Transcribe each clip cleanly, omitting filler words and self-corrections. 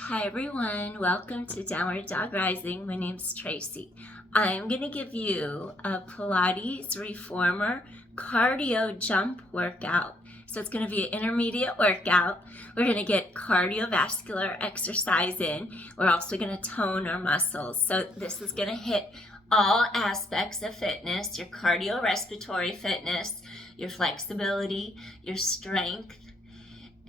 Hi everyone, welcome to Downward Dog Rising. My name's Tracy. I'm going to give you a Pilates reformer cardio jump workout. So it's going to be an intermediate workout. We're going to get cardiovascular exercise in. We're also going to tone our muscles. So this is going to hit all aspects of fitness, your cardiorespiratory fitness, your flexibility, your strength,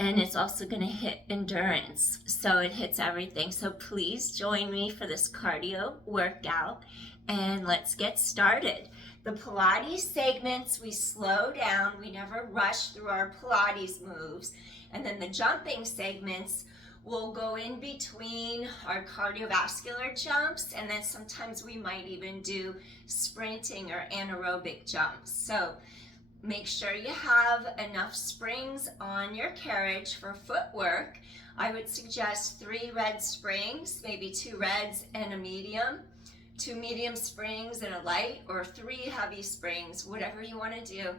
and it's also going to hit endurance. So it hits everything. So please join me for this cardio workout and let's get started. The Pilates segments, we slow down. We never rush through our Pilates moves. And then the jumping segments will go in between our cardiovascular jumps, and then sometimes we might even do sprinting or anaerobic jumps. So make sure you have enough springs on your carriage for footwork. I would suggest 3 red springs, maybe 2 reds and a medium, 2 medium springs and a light, or 3 heavy springs, whatever you want to do.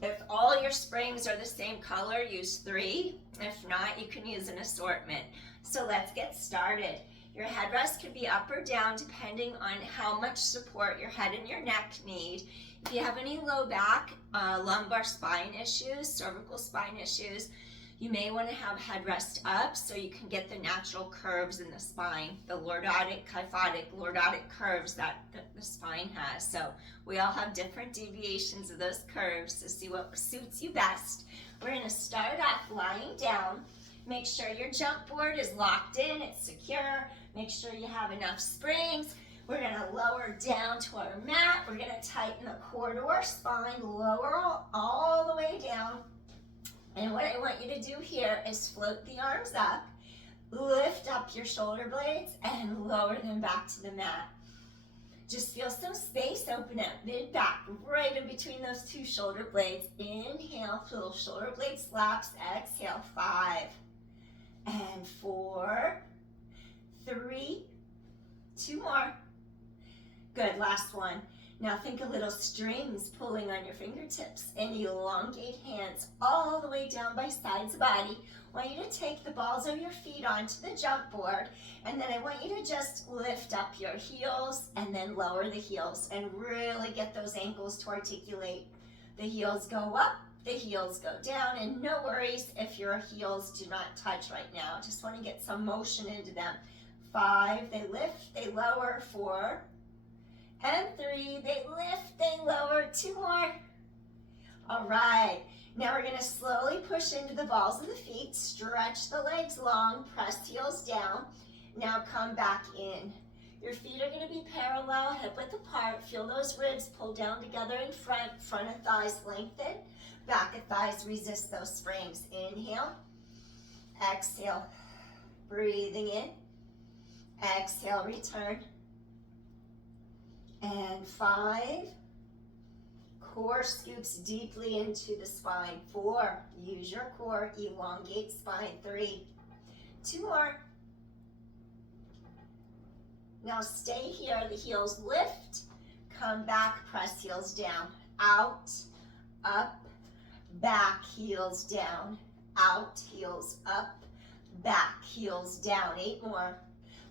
If all your springs are the same color, use 3. If not, you can use an assortment. So let's get started. Your headrest can be up or down depending on how much support your head and your neck need. If you have any low back, lumbar spine issues, cervical spine issues, you may want to have headrest up so you can get the natural curves in the spine, the lordotic, kyphotic, lordotic curves that the spine has. So we all have different deviations of those curves to see what suits you best. We're going to start off lying down. Make sure your jump board is locked in, it's secure. Make sure you have enough springs. We're going to lower down to our mat. We're going to tighten the core to our spine, lower all the way down. And what I want you to do here is float the arms up, lift up your shoulder blades, and lower them back to the mat. Just feel some space open up mid-back, right in between those 2 shoulder blades. Inhale, little shoulder blade slaps. Exhale, 5 and 4, 3, 2 more. Good, last one. Now think of little strings pulling on your fingertips and elongate hands all the way down by sides of body. I want you to take the balls of your feet onto the jump board, and then I want you to just lift up your heels and then lower the heels and really get those ankles to articulate. The heels go up, the heels go down, and no worries if your heels do not touch right now. Just want to get some motion into them. 5, they lift, they lower. 4 and 3, they lift, they lower. 2 more. All right, now we're going to slowly push into the balls of the feet, stretch the legs long, press heels down. Now come back in. Your feet are going to be parallel, hip width apart. Feel those ribs pull down together in front of thighs lengthen, back of thighs resist those springs. Inhale, exhale, breathing in, exhale, return. And 5, core scoops deeply into the spine. 4, use your core, elongate spine. 3, 2 more. Now stay here, the heels lift, come back, press heels down, out, up, back, heels down, out, heels up, back, heels down. 8 more.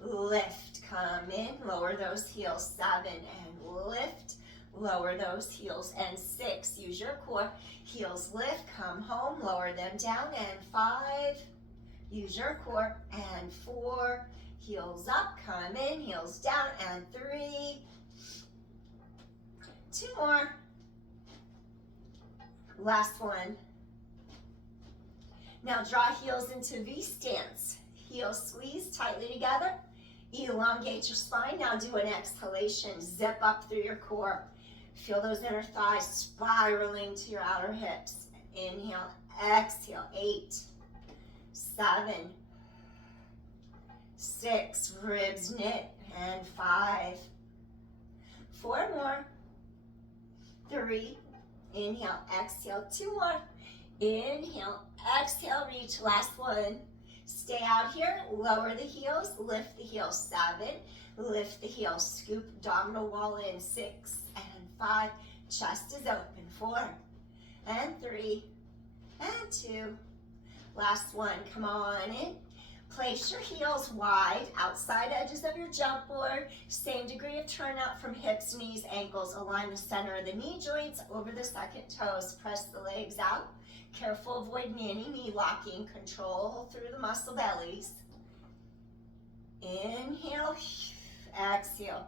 Lift, come in, lower those heels. 7, and lift, lower those heels. And 6, use your core, heels lift, come home, lower them down. And 5, use your core. And 4, heels up, come in, heels down. And 3, 2 more. Last one. Now draw heels into V stance. Heels squeeze tightly together. Elongate your spine. Now do an exhalation. Zip up through your core. Feel those inner thighs spiraling to your outer hips. Inhale, exhale. 8, 7, 6, ribs knit. And 5, 4 more. 3, inhale, exhale. 2 more. Inhale, exhale, reach. Last one. Stay out here, lower the heels, lift the heels. 7, lift the heels, scoop abdominal wall in. 6 and 5, chest is open. 4 and 3 and 2. Last one, come on in. Place your heels wide, outside edges of your jump board. Same degree of turnout from hips, knees, ankles. Align the center of the knee joints over the second toes. Press the legs out. Careful, avoid any knee locking. Control through the muscle bellies. Inhale, exhale.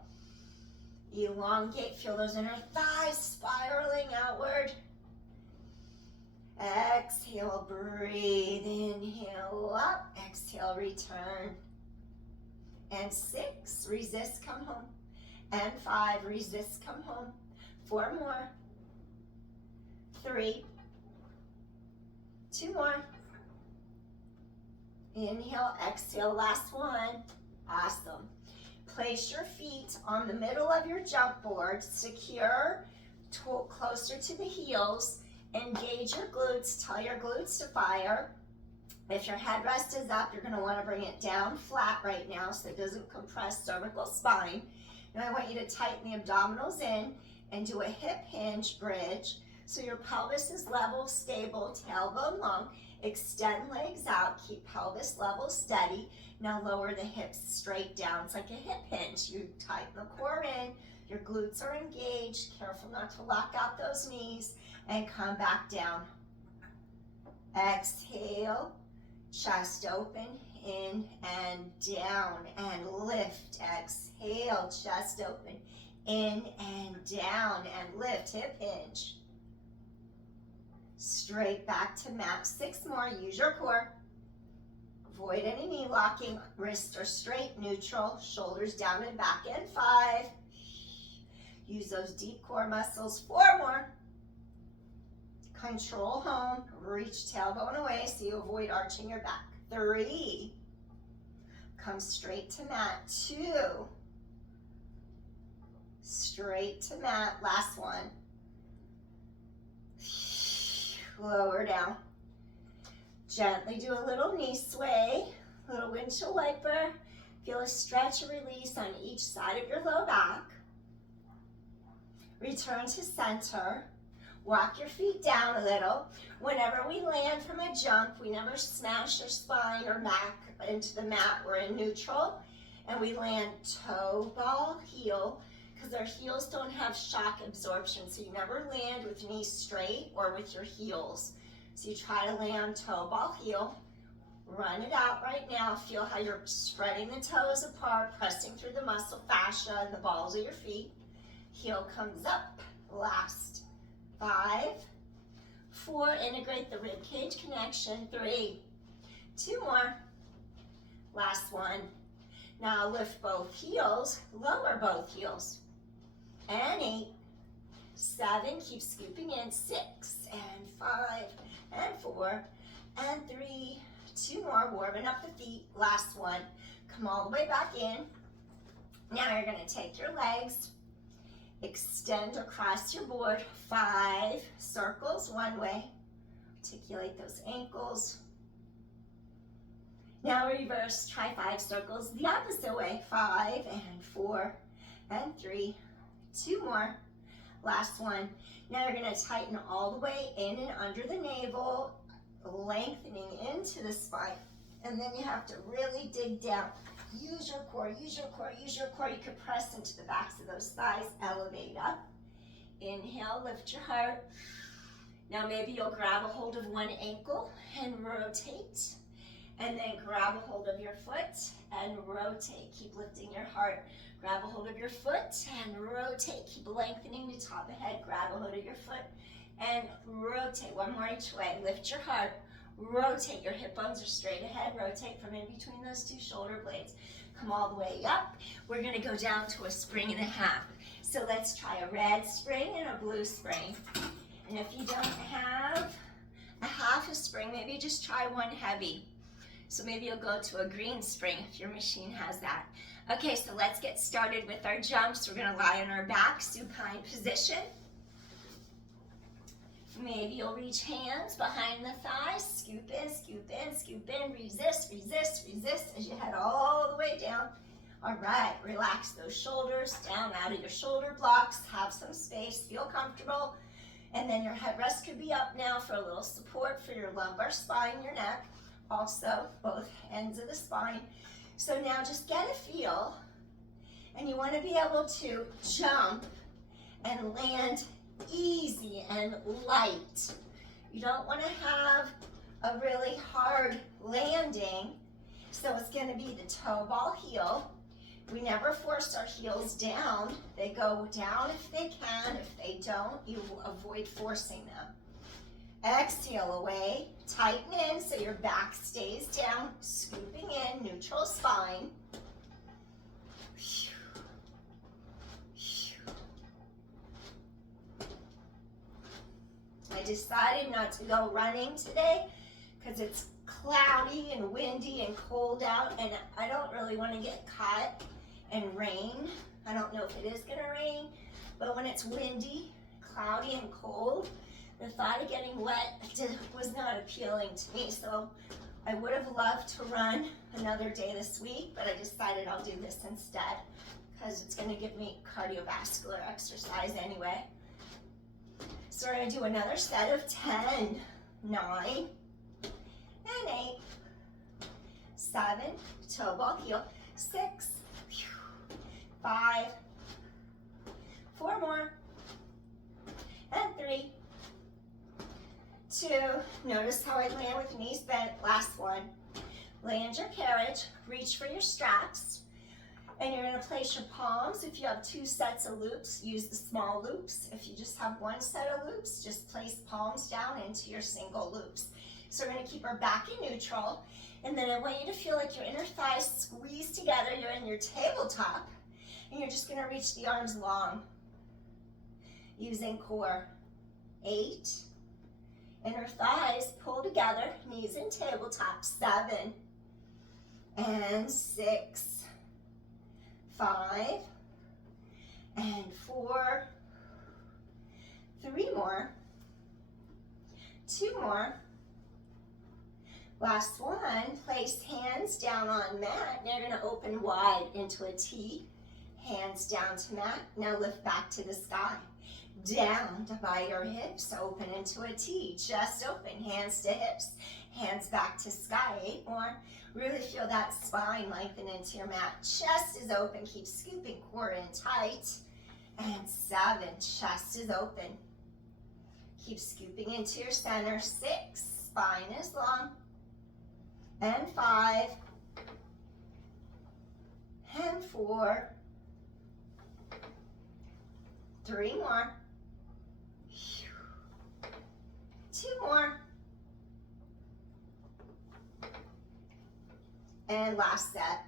Elongate, feel those inner thighs spiraling outward. Exhale, breathe, inhale up, exhale, return. And 6, resist, come home. And 5, resist, come home. 4 more. 3. 2 more. Inhale, exhale, last one. Awesome. Place your feet on the middle of your jump board, secure closer to the heels. Engage your glutes, tell your glutes to fire. If your headrest is up, you're going to want to bring it down flat right now so it doesn't compress cervical spine. Now I want you to tighten the abdominals in and do a hip hinge bridge so your pelvis is level, stable, tailbone long. Extend legs out, keep pelvis level, steady. Now lower the hips straight down. It's like a hip hinge. You tighten the core in, your glutes are engaged. Careful not to lock out those knees. And come back down. Exhale, chest open, in and down, and lift. Exhale, chest open, in and down, and lift, hip hinge. Straight back to mat. 6 more, use your core. Avoid any knee locking, wrists are straight, neutral, shoulders down and back, and 5. Use those deep core muscles. 4 more. Control home, reach tailbone away so you avoid arching your back. 3, come straight to mat. 2, straight to mat, last one. Lower down. Gently do a little knee sway, little windshield wiper. Feel a stretch and release on each side of your low back. Return to center. Walk your feet down a little. Whenever we land from a jump, we never smash our spine or back into the mat. We're in neutral, and we land toe ball heel, because our heels don't have shock absorption. So you never land with knees straight or with your heels. So you try to land toe ball heel. Run it out right now. Feel how you're spreading the toes apart, pressing through the muscle fascia and the balls of your feet. Heel comes up. Last. 5, 4, integrate the rib cage connection. 3, 2 more. Last one. Now lift both heels, lower both heels. And 8, 7, keep scooping in. 6, and 5, and 4, and 3, 2 more, warming up the feet. Last one. Come all the way back in. Now you're going to take your legs, extend across your board. 5 circles one way. Articulate those ankles. Now reverse. Try 5 circles the opposite way. 5 and 4 and 3. 2 more. Last one. Now you're going to tighten all the way in and under the navel, lengthening into the spine. And then you have to really dig down. Use your core, use your core, use your core. You can press into the backs of those thighs. Elevate up. Inhale, lift your heart. Now maybe you'll grab a hold of one ankle and rotate. And then grab a hold of your foot and rotate. Keep lifting your heart. Grab a hold of your foot and rotate. Keep lengthening the top of the head. Grab a hold of your foot and rotate. One more each way. Lift your heart. Rotate. Your hip bones are straight ahead. Rotate from in between those 2 shoulder blades. Come all the way up. We're going to go down to a spring and a half. So let's try a red spring and a blue spring. And if you don't have a half a spring, maybe just try one heavy. So maybe you'll go to a green spring if your machine has that. Okay, so let's get started with our jumps. We're going to lie on our back, supine position. Maybe you'll reach hands behind the thighs. Scoop in, scoop in, scoop in. Resist, resist, resist as you head all the way down. All right, relax those shoulders down out of your shoulder blocks. Have some space, feel comfortable. And then your headrest could be up now for a little support for your lumbar spine, your neck. also both ends of the spine. So now just get a feel, and you want to be able to jump and land easy and light. You don't want to have a really hard landing, so it's going to be the toe ball heel. We never force our heels down. They go down if they can. If they don't, you avoid forcing them. Exhale away, tighten in so your back stays down, scooping in, neutral spine. I decided not to go running today because it's cloudy and windy and cold out, and I don't really want to get caught in rain. I don't know if it is going to rain, but when it's windy, cloudy, and cold, the thought of getting wet was not appealing to me. So I would have loved to run another day this week, but I decided I'll do this instead because it's going to give me cardiovascular exercise anyway. So we're going to do another set of 10, 9, and 8, 7, toe ball heel, 6, 5, 4 more, and 3, 2. Notice how I land with knees bent. Last one. Land your carriage, reach for your straps, and you're going to place your palms. If you have 2 sets of loops, use the small loops. If you just have 1 set of loops, just place palms down into your single loops. So we're going to keep our back in neutral, and then I want you to feel like your inner thighs squeeze together. You're in your tabletop, and you're just going to reach the arms long using core. 8, inner thighs pull together, knees in tabletop. 7, and 6, 5, and 4, 3 more, 2 more. Last one, place hands down on mat. Now you're going to open wide into a T, hands down to mat. Now lift back to the sky. Down by your hips, open into a T, chest open, hands to hips, hands back to sky. 8 more. Really feel that spine lengthen into your mat. Chest is open, keep scooping, core in tight. And 7, chest is open. Keep scooping into your center. 6, spine is long. And 5, and 4, 3 more, 2 more, and last set.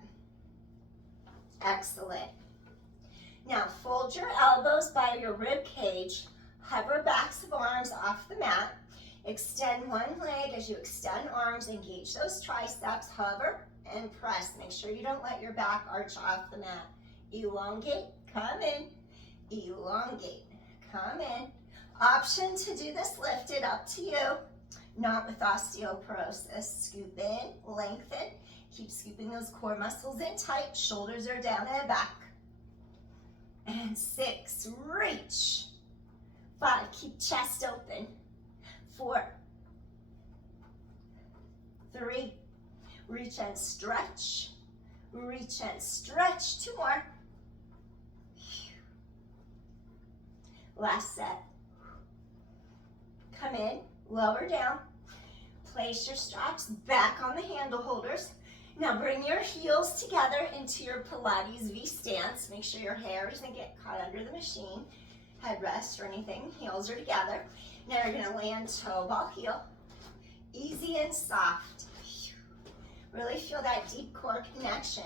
Excellent. Now fold your elbows by your rib cage, hover backs of arms off the mat. Extend one leg. As you extend arms, engage those triceps, hover and press. Make sure you don't let your back arch off the mat. Elongate, come in. Elongate, come in. Option to do this lifted, up to you. Not with osteoporosis. Scoop in, lengthen. Keep scooping those core muscles in tight. Shoulders are down and back. And 6, reach. 5, keep chest open. 4, 3, reach and stretch. Reach and stretch. 2 more. Last set. Come in, lower down. Place your straps back on the handle holders. Now bring your heels together into your Pilates V stance. Make sure your hair doesn't get caught under the machine, headrest or anything. Heels are together. Now you're going to land toe ball heel. Easy and soft. Really feel that deep core connection.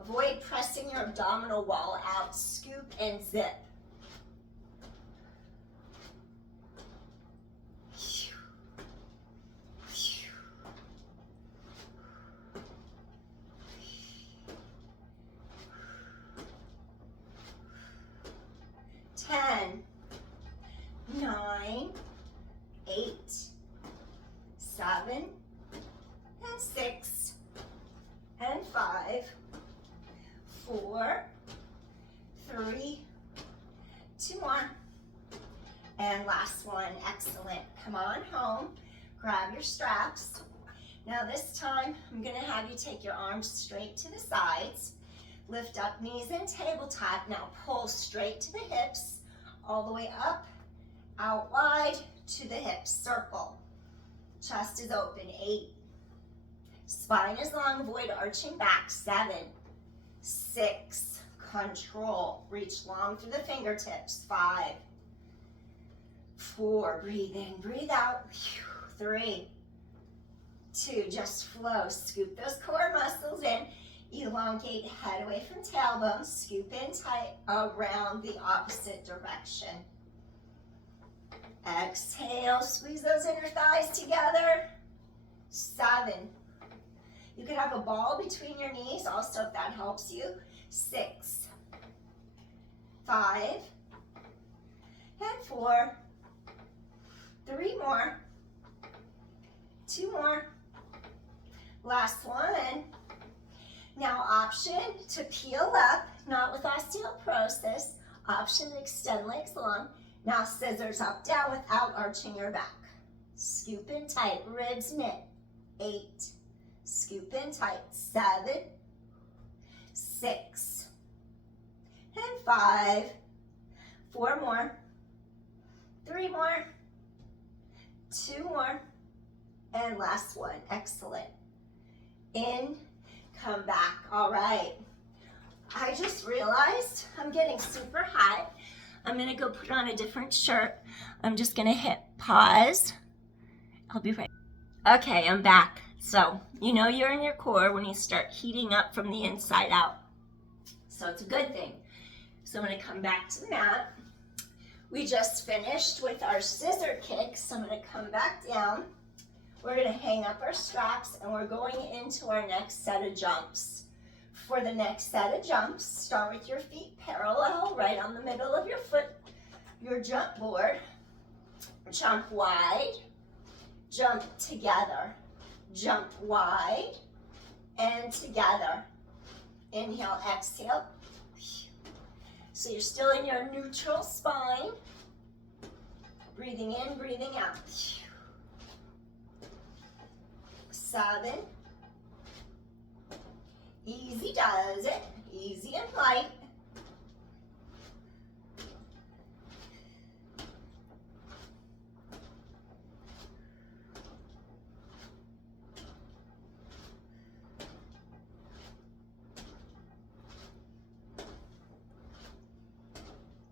Avoid pressing your abdominal wall out. Scoop and zip. Now this time, I'm gonna have you take your arms straight to the sides, lift up knees in tabletop. Now pull straight to the hips, all the way up, out wide to the hips, circle. Chest is open, 8. Spine is long, avoid arching back, 7, 6, control. Reach long through the fingertips, 5, 4, breathe in, breathe out, 3, 2, just flow. Scoop those core muscles in. Elongate head away from tailbone. Scoop in tight around the opposite direction. Exhale, squeeze those inner thighs together. 7. You could have a ball between your knees also if that helps you. 6, 5, and 4. 3 more. 2 more. Last one. Now option to peel up, not with osteoporosis. Option to extend legs long. Now scissors up, down without arching your back. Scoop in tight, ribs knit. 8. Scoop in tight. 7, 6, and 5. 4 more. 3 more. 2 more. And last one. Excellent. In, come back. All right. I just realized I'm getting super hot. I'm going to go put on a different shirt. I'm just going to hit pause. I'll be right back. Okay, I'm back. So, you know you're in your core when you start heating up from the inside out. So it's a good thing. So I'm going to come back to the mat. We just finished with our scissor kicks. So I'm going to come back down. We're going to hang up our straps and we're going into our next set of jumps. For the next set of jumps, start with your feet parallel, right on the middle of your foot, your jump board. Jump wide, jump together, jump wide, and together. Inhale, exhale. So you're still in your neutral spine. Breathing in, breathing out. 7. Easy does it. Easy and light.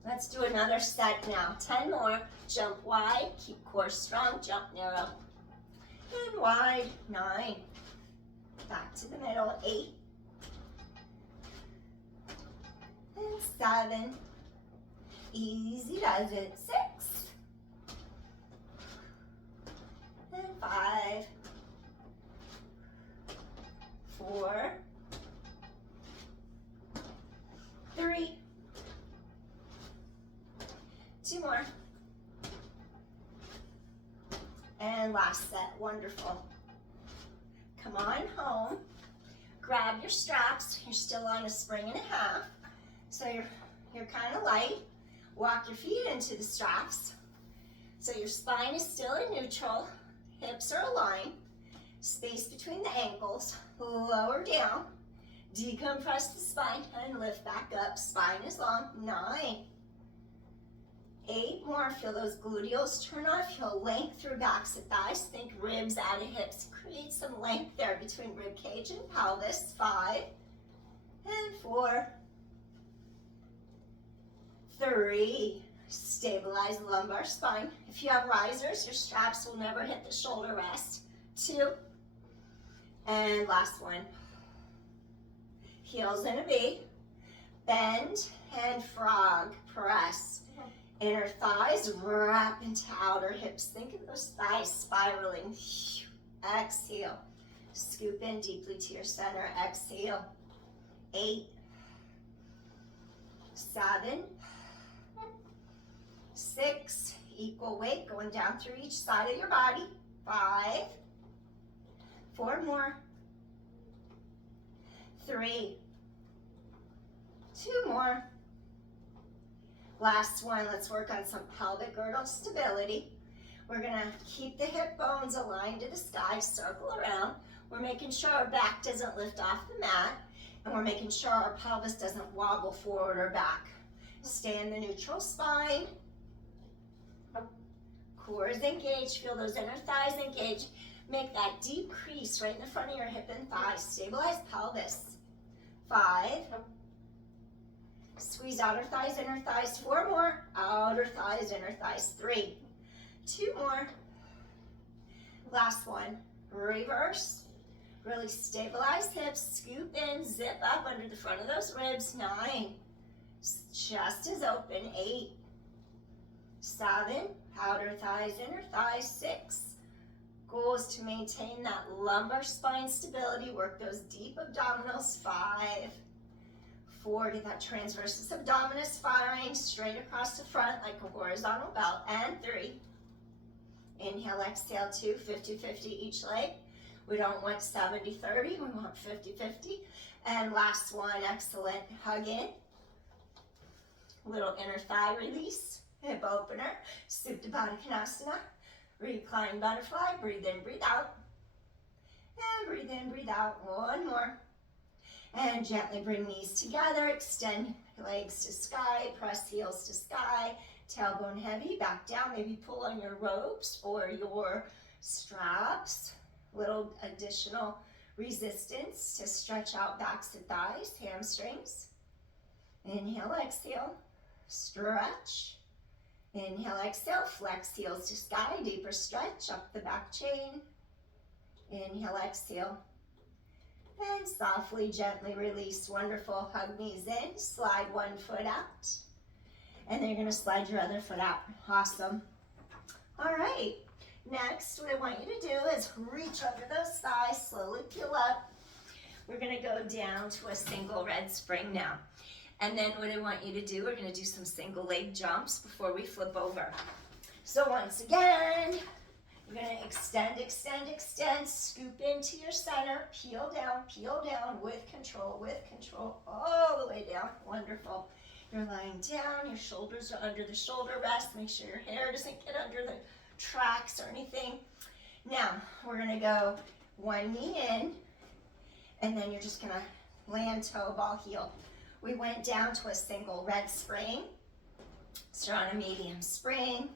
'Let's do another set now. 10 more. Jump wide. Keep core strong. Jump narrow. And wide. 9. Back to the middle. 8. And 7. Easy does it. 6. And 5. 4. 3. 2 more. And last set. Wonderful. Come on home. Grab your straps. You're still on a spring and a half. So you're kind of light. Walk your feet into the straps. So your spine is still in neutral. Hips are aligned. Space between the ankles. Lower down. Decompress the spine and lift back up. Spine is long. 9. 8 more. Feel those gluteals turn on. Feel length through backs and thighs. Think ribs out of hips. Create some length there between rib cage and pelvis. 5 and 4. 3. Stabilize the lumbar spine. If you have risers, your straps will never hit the shoulder rest. 2. And last one. Heels in a V. Bend and frog. Press. Inner thighs wrap into outer hips. Think of those thighs spiraling. Exhale. Scoop in deeply to your center. Exhale. 8. 7. 6. Equal weight going down through each side of your body. 5. 4 more. 3. 2 more. Last one, let's work on some pelvic girdle stability. We're gonna keep the hip bones aligned to the sky, circle around. We're making sure our back doesn't lift off the mat, and we're making sure our pelvis doesn't wobble forward or back. Stay in the neutral spine. Core is engaged. Feel those inner thighs engaged. Make that deep crease right in the front of your hip and thigh. Stabilize pelvis. 5. Squeeze outer thighs, inner thighs. 4 more. Outer thighs, inner thighs. 3. 2 more. Last one. Reverse. Really stabilize hips. Scoop in. Zip up under the front of those ribs. 9. Chest is open. 8. 7. Outer thighs, inner thighs. 6. Goal is to maintain that lumbar spine stability. Work those deep abdominals. 5. 4. Get that transversus abdominis firing straight across the front like a horizontal belt. And 3. Inhale, exhale, 2. 50-50 each leg. We don't want 70-30. We want 50-50. And last one. Excellent. Hug in. Little inner thigh release. Hip opener. Supta Baddha Konasana. Recline butterfly. Breathe in, breathe out. And breathe in, breathe out. One more. And gently bring knees together. Extend legs to sky. Press heels to sky. Tailbone heavy. Back down. Maybe pull on your ropes or your straps. Little additional resistance to stretch out backs to thighs, hamstrings. Inhale, exhale. Stretch. Inhale, exhale, flex heels to sky, deeper stretch up the back chain. Inhale, exhale. And softly, gently release. Wonderful. Hug knees in, slide one foot out. And then you're gonna slide your other foot out. Awesome. All right, next what I want you to do is reach under those thighs, slowly peel up. We're gonna go down to a single red spring now. And then what I want you to do, we're going to do some single leg jumps before we flip over. So once again, you're going to extend, extend, extend, scoop into your center, peel down with control, all the way down. Wonderful. You're lying down, your shoulders are under the shoulder rest. Make sure your hair doesn't get under the tracks or anything. Now, we're going to go one knee in, and then you're just going to land toe, ball, heel. We went down to a single red spring. So you're on a medium spring.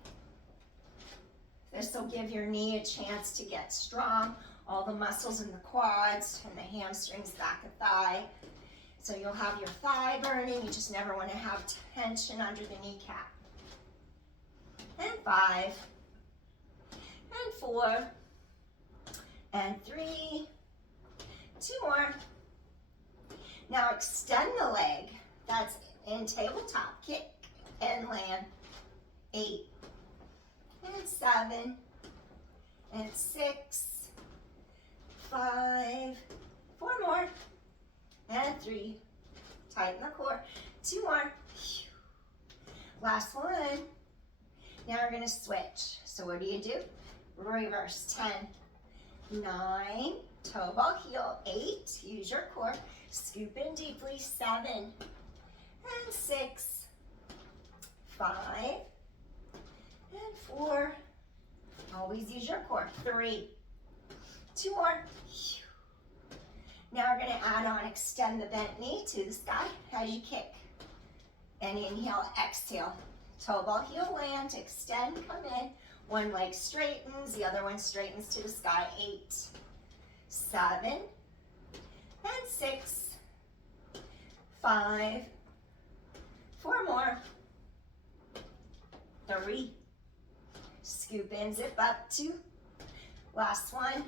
This will give your knee a chance to get strong. All the muscles in the quads and the hamstrings, back of thigh. So you'll have your thigh burning. You just never want to have tension under the kneecap. And 5. And 4. And 3. 2 more. Now extend the leg. That's in tabletop. Kick and land. 8. And 7. And 6. 5. 4 more. And 3. Tighten the core. 2 more. Last one. Now we're going to switch. So what do? Reverse. 10. 9. Toe ball heel. 8. Use your core. Scoop in deeply. 7. And 6. 5. And 4. Always use your core. 3. 2 more. Now we're going to add on, extend the bent knee to the sky as you kick. And inhale, exhale. Toe ball heel land, extend, come in. One leg straightens, the other one straightens to the sky. 8. 7. And 6. 5. 4 more. 3. Scoop in, zip up. 2. Last one.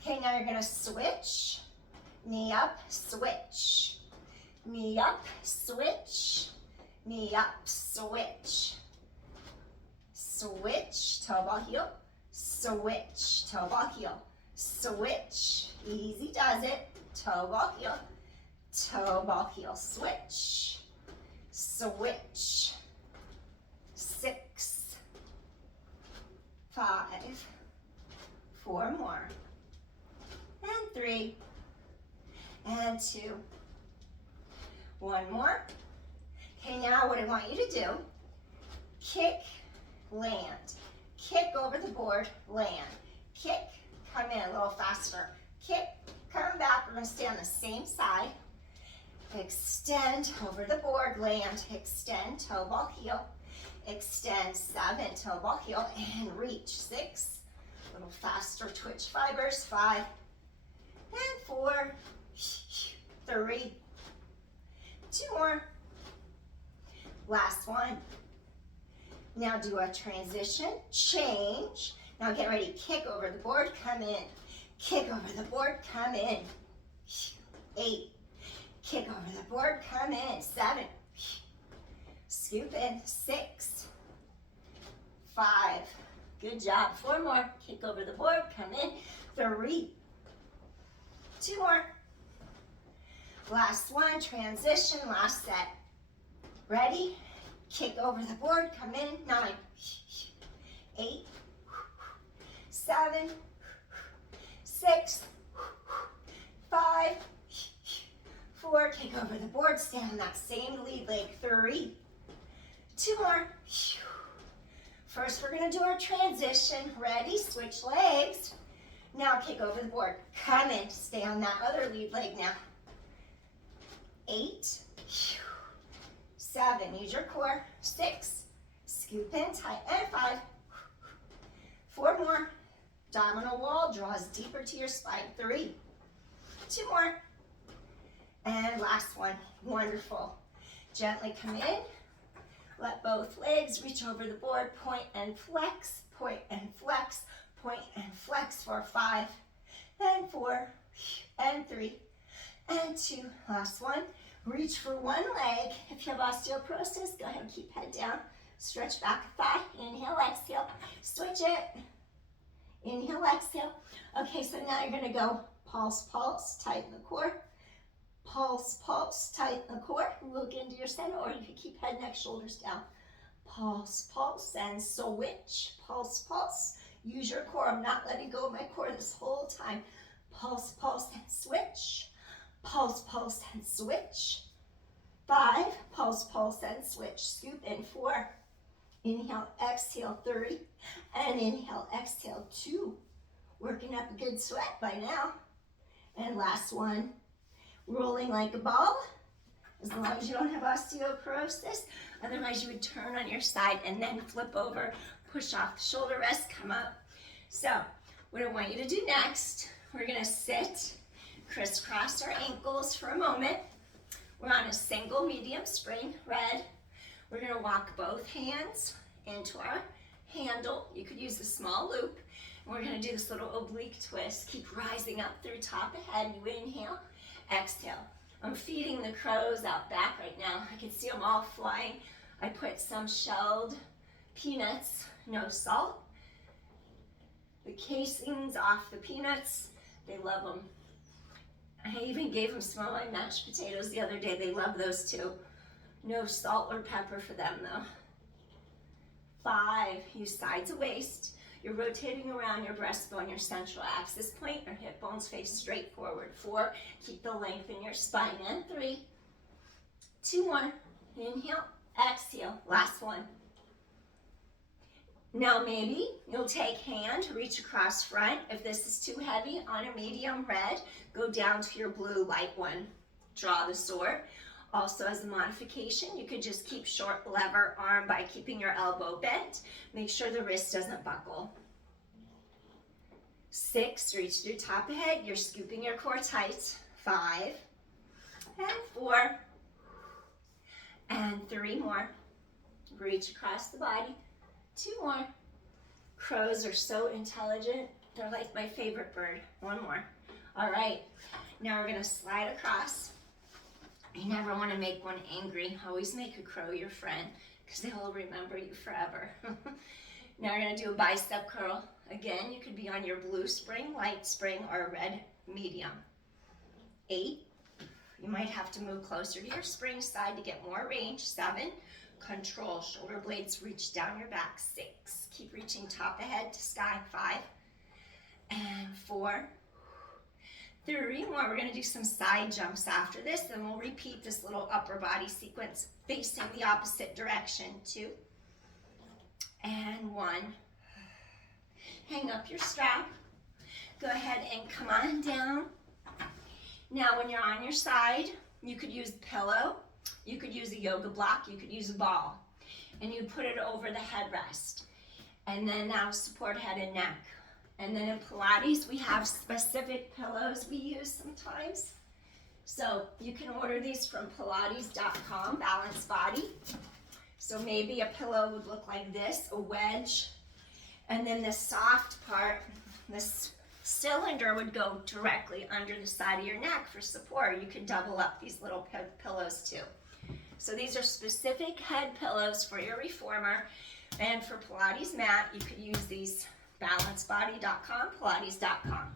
Okay, now you're going to switch. Knee up, switch. Knee up, switch. Knee up, switch. Switch, toe ball heel. Switch, toe ball heel. Switch, easy does it. Toe ball heel. Toe ball heel, switch. Switch. 6. 5. 4 more. And 3. And 2. 1 more. Okay, now what I want you to do, kick, land. Kick over the board, land. Kick, come in a little faster. Kick, come back. We're gonna stay on the same side. Extend over the board, land, extend, toe ball, heel. Extend, 7, toe ball, heel, and reach, 6. A little faster, twitch fibers, 5, and 4, 3, 2 more. Last one. Now do a transition, change. Now get ready, kick over the board, come in. Kick over the board, come in. 8. Kick over the board, come in. 7. Scoop in. 6. 5. Good job. 4 more. Kick over the board, come in. 3. 2 more. Last one, transition, last set. Ready? Kick over the board, come in. 9. 8. 7. 6. 5. 4. Kick over the board, stay on that same lead leg. 3. 2 more. First, we're gonna do our transition. Ready? Switch legs. Now kick over the board. Come in, stay on that other lead leg now. 8. 7, use your core. 6, scoop in, tight, and 5. 4 more. Abdominal wall draws deeper to your spine. 3, 2 more. And last one. Wonderful. Gently come in. Let both legs reach over the board. Point and flex, point and flex, point and flex for 5, and 4, and 3, and 2. Last one. Reach for one leg. If you have osteoporosis, go ahead and keep head down. Stretch back a thigh. Inhale, exhale. Switch it. Inhale, exhale. Okay, so now you're gonna go pulse, pulse, tighten the core. Pulse, pulse, tighten the core. Look into your center, or you can keep head, neck, shoulders down. Pulse, pulse, and switch. Pulse, pulse. Use your core. I'm not letting go of my core this whole time. Pulse, pulse, and switch. Pulse, pulse, and switch. 5, pulse, pulse, and switch. Scoop in. 4. Inhale, exhale. 3. And inhale, exhale. 2. Working up a good sweat by now. And last one. Rolling like a ball. As long as you don't have osteoporosis. Otherwise, you would turn on your side and then flip over. Push off the shoulder rest. Come up. So, what I want you to do next, we're going to sit. Crisscross our ankles for a moment. We're on a single medium spring, red. We're gonna walk both hands into our handle. You could use a small loop. And we're gonna do this little oblique twist. Keep rising up through top of head. You inhale, exhale. I'm feeding the crows out back right now. I can see them all flying. I put some shelled peanuts, no salt. The casings off the peanuts, they love them. I even gave them some of my mashed potatoes the other day. They love those too. No salt or pepper for them though. 5, use side to waist. You're rotating around your breastbone, your central axis point. Your hip bones face straight forward. 4, keep the length in your spine. And 3, 2 more. Inhale, exhale. Last one. Now maybe you'll take hand, reach across front. If this is too heavy, on a medium red, go down to your blue light one. Draw the sword. Also as a modification, you could just keep short lever arm by keeping your elbow bent. Make sure the wrist doesn't buckle. 6, reach through top of head. You're scooping your core tight. 5, and 4, and 3 more. Reach across the body. 2 more. Crows are so intelligent. They're like my favorite bird. 1 more. All right. Now we're going to slide across. You never want to make one angry. Always make a crow your friend because they will remember you forever. Now we're going to do a bicep curl. Again, you could be on your blue spring, light spring, or red medium. 8. You might have to move closer to your spring side to get more range. 7. Control, shoulder blades reach down your back. 6, keep reaching top of head to sky. 5, and 4, 3 more. We're gonna do some side jumps after this, then we'll repeat this little upper body sequence facing the opposite direction. 2, and 1. Hang up your strap. Go ahead and come on down. Now when you're on your side, you could use a pillow, you could use a yoga block, you could use a ball, and you put it over the headrest. And then now support head and neck. And then in Pilates, we have specific pillows we use sometimes. So you can order these from Pilates.com, Balanced Body. So maybe a pillow would look like this, a wedge. And then the soft part, this cylinder would go directly under the side of your neck for support. You could double up these little pillows too. So these are specific head pillows for your reformer. And for Pilates mat, you could use these balancedbody.com, Pilates.com.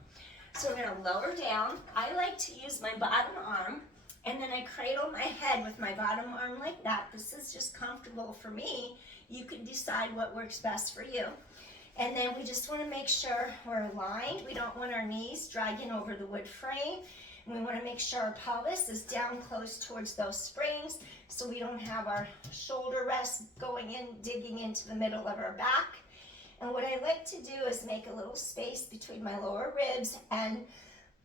So we're gonna lower down. I like to use my bottom arm, and then I cradle my head with my bottom arm like that. This is just comfortable for me. You can decide what works best for you. And then we just wanna make sure we're aligned. We don't want our knees dragging over the wood frame. And we wanna make sure our pelvis is down close towards those springs so we don't have our shoulder rest going in, digging into the middle of our back. And what I like to do is make a little space between my lower ribs and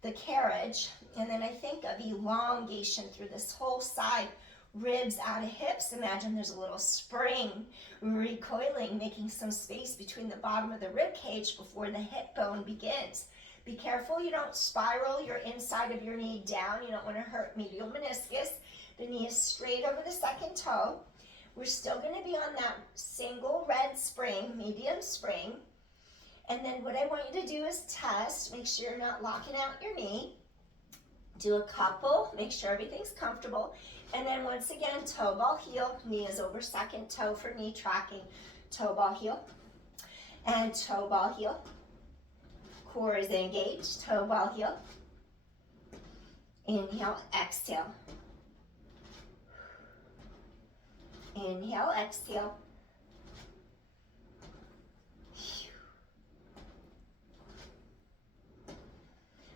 the carriage. And then I think of elongation through this whole side, ribs out of hips. Imagine there's a little spring recoiling, making some space between the bottom of the rib cage before the hip bone begins. Be careful you don't spiral your inside of your knee down. You don't want to hurt medial meniscus. The knee is straight over the second toe. We're still going to be on that single red spring, medium spring. And then what I want you to do is test, make sure you're not locking out your knee. Do a couple, make sure everything's comfortable. And then once again, toe ball heel, knee is over second toe for knee tracking. Toe ball heel and toe ball heel. Core is engaged, toe ball heel. Inhale, exhale. Inhale, exhale.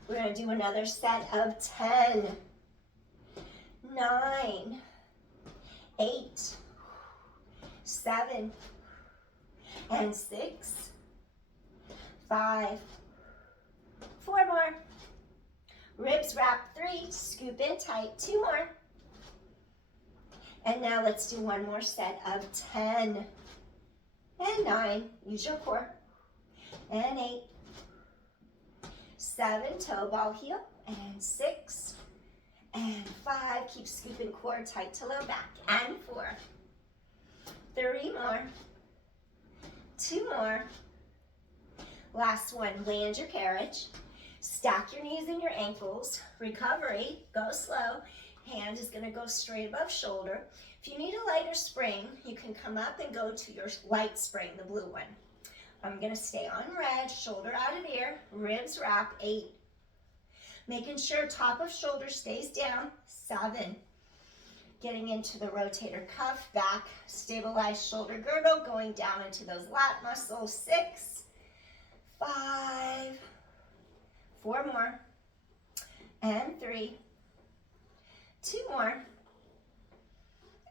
We're going to do another set of 10, 9, 8, 7, and 6, 5, 4 more. Ribs wrap 3, scoop in tight, 2 more. And now let's do one more set of 10 and 9, use your core, and 8, 7, toe ball heel, and 6, and 5, keep scooping core tight to low back, and 4, 3 more, 2 more, last one, land your carriage, stack your knees and your ankles, recovery, go slow. Hand is going to go straight above shoulder. If you need a lighter spring, you can come up and go to your light spring, the blue one. I'm going to stay on red, shoulder out of ear, ribs wrap, 8. Making sure top of shoulder stays down, 7. Getting into the rotator cuff, back, stabilize shoulder girdle, going down into those lat muscles, 6, 5, 4 more, and 3. 2 more,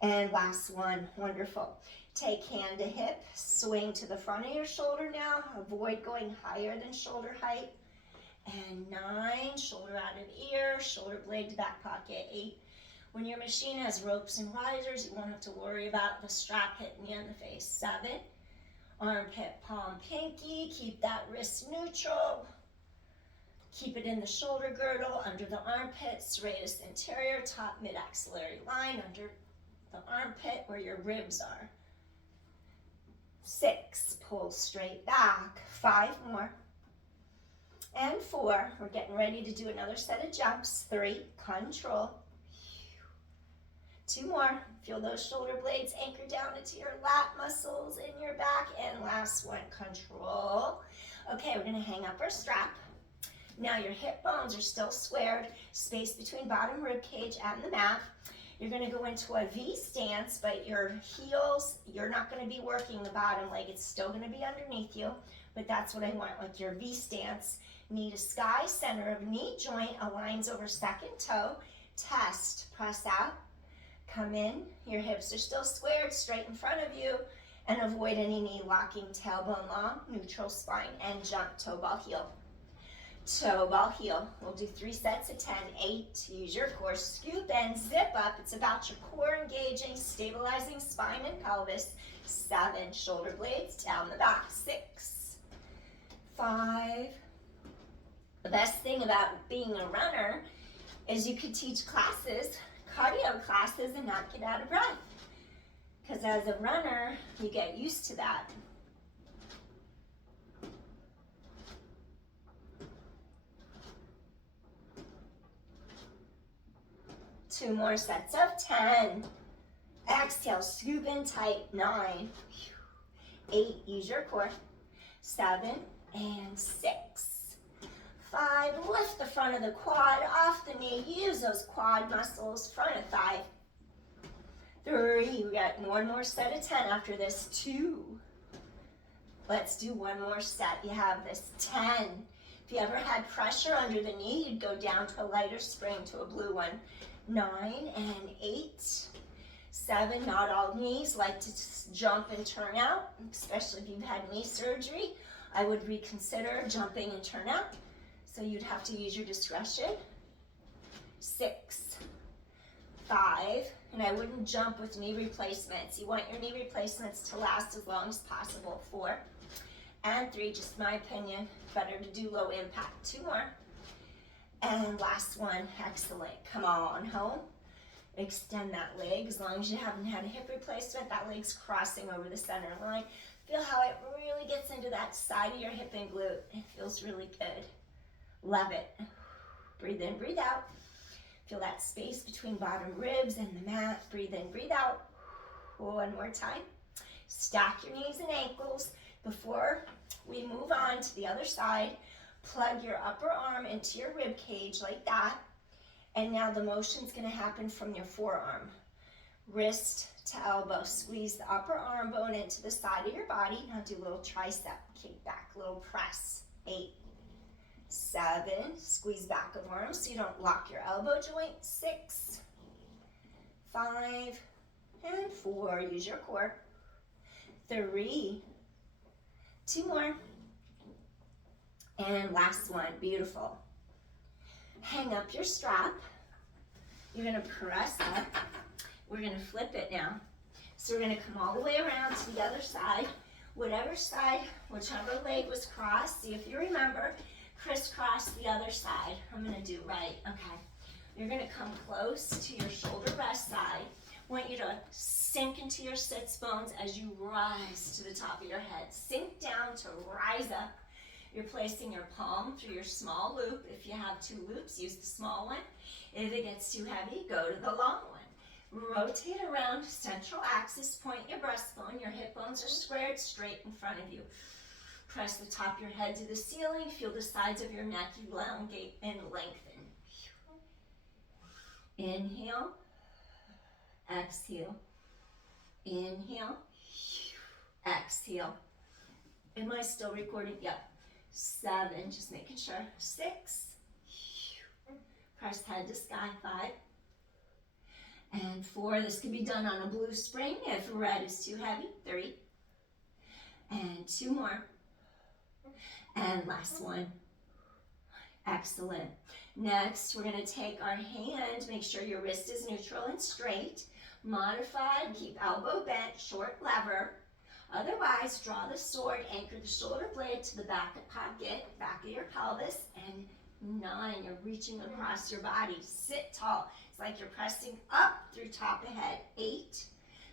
and last one. Wonderful. Take hand to hip, swing to the front of your shoulder now, avoid going higher than shoulder height, and 9, shoulder out of ear, shoulder blade to back pocket, 8. When your machine has ropes and risers, you won't have to worry about the strap hitting you in the face, 7, armpit, palm, pinky, keep that wrist neutral. Keep it in the shoulder girdle, under the armpit, serratus anterior, top mid-axillary line, under the armpit where your ribs are. 6, pull straight back, 5 more. And 4, we're getting ready to do another set of jumps. 3, control. 2 more, feel those shoulder blades anchor down into your lat muscles in your back. And last one, control. Okay, we're gonna hang up our strap. Now your hip bones are still squared, space between bottom rib cage and the mat. You're going to go into a V stance, but your heels, you're not going to be working the bottom leg. It's still going to be underneath you, but that's what I want, like your V stance. Knee to sky, center of knee joint aligns over second toe. Test, press out, come in. Your hips are still squared, straight in front of you, and avoid any knee locking, tailbone long, neutral spine, and jump toe ball heel. toe ball heel. We'll do 3 sets of 10. 8, use your core, scoop and zip up. It's about your core engaging, stabilizing spine and pelvis. 7, shoulder blades down the back. 6, 5. The best thing about being a runner is you could teach classes, cardio classes, and not get out of breath. Because as a runner, you get used to that. Two more sets of 10. Exhale, scoop in tight. 9, 8, use your core. 7 and 6. 5, lift the front of the quad off the knee. Use those quad muscles, front of thigh. 3, we got one more set of 10 after this. 2. Let's do one more set. You have this. 10. If you ever had pressure under the knee, you'd go down to a lighter spring, to a blue one. 9 and 8. 7, not all knees like to jump and turn out, especially if you've had knee surgery. I would reconsider jumping and turn out, so you'd have to use your discretion. 6, 5, and I wouldn't jump with knee replacements. You want your knee replacements to last as long as possible. 4 and 3, just my opinion, better to do low impact. 2 more. And last one, excellent. Come on home. Extend that leg. As long as you haven't had a hip replacement, that leg's crossing over the center line. Feel how it really gets into that side of your hip and glute. It feels really good. Love it. Breathe in, breathe out. Feel that space between bottom ribs and the mat. Breathe in, breathe out. One more time. Stack your knees and ankles. Before we move on to the other side, plug your upper arm into your rib cage like that. And now the motion's going to happen from your forearm. Wrist to elbow. Squeeze the upper arm bone into the side of your body. Now do a little tricep kick back, little press. 8, 7, squeeze back of arm so you don't lock your elbow joint. 6, 5, and 4. Use your core. 3, 2 more. And last one, beautiful. Hang up your strap. You're gonna press up. We're gonna flip it now. So we're gonna come all the way around to the other side. Whatever side, whichever leg was crossed, see if you remember, crisscross the other side. I'm gonna do right, okay. You're gonna come close to your shoulder rest side. I want you to sink into your sits bones as you rise to the top of your head. Sink down to rise up. You're placing your palm through your small loop. If you have 2 loops, use the small one. If it gets too heavy, go to the long one. Rotate around, central axis, point your breastbone. Your hip bones are squared straight in front of you. Press the top of your head to the ceiling. Feel the sides of your neck elongate and lengthen. Inhale, exhale. Inhale, exhale. Am I still recording? Yep. 7, just making sure. 6, press head to sky. 5, and 4. This can be done on a blue spring if red is too heavy. 3, and 2 more. And last one. Excellent. Next, we're going to take our hand, make sure your wrist is neutral and straight. Modified, keep elbow bent, short lever. Otherwise, draw the sword, anchor the shoulder blade to the back of pocket, back of your pelvis, and 9, you're reaching across your body. Sit tall. It's like you're pressing up through top of head. 8,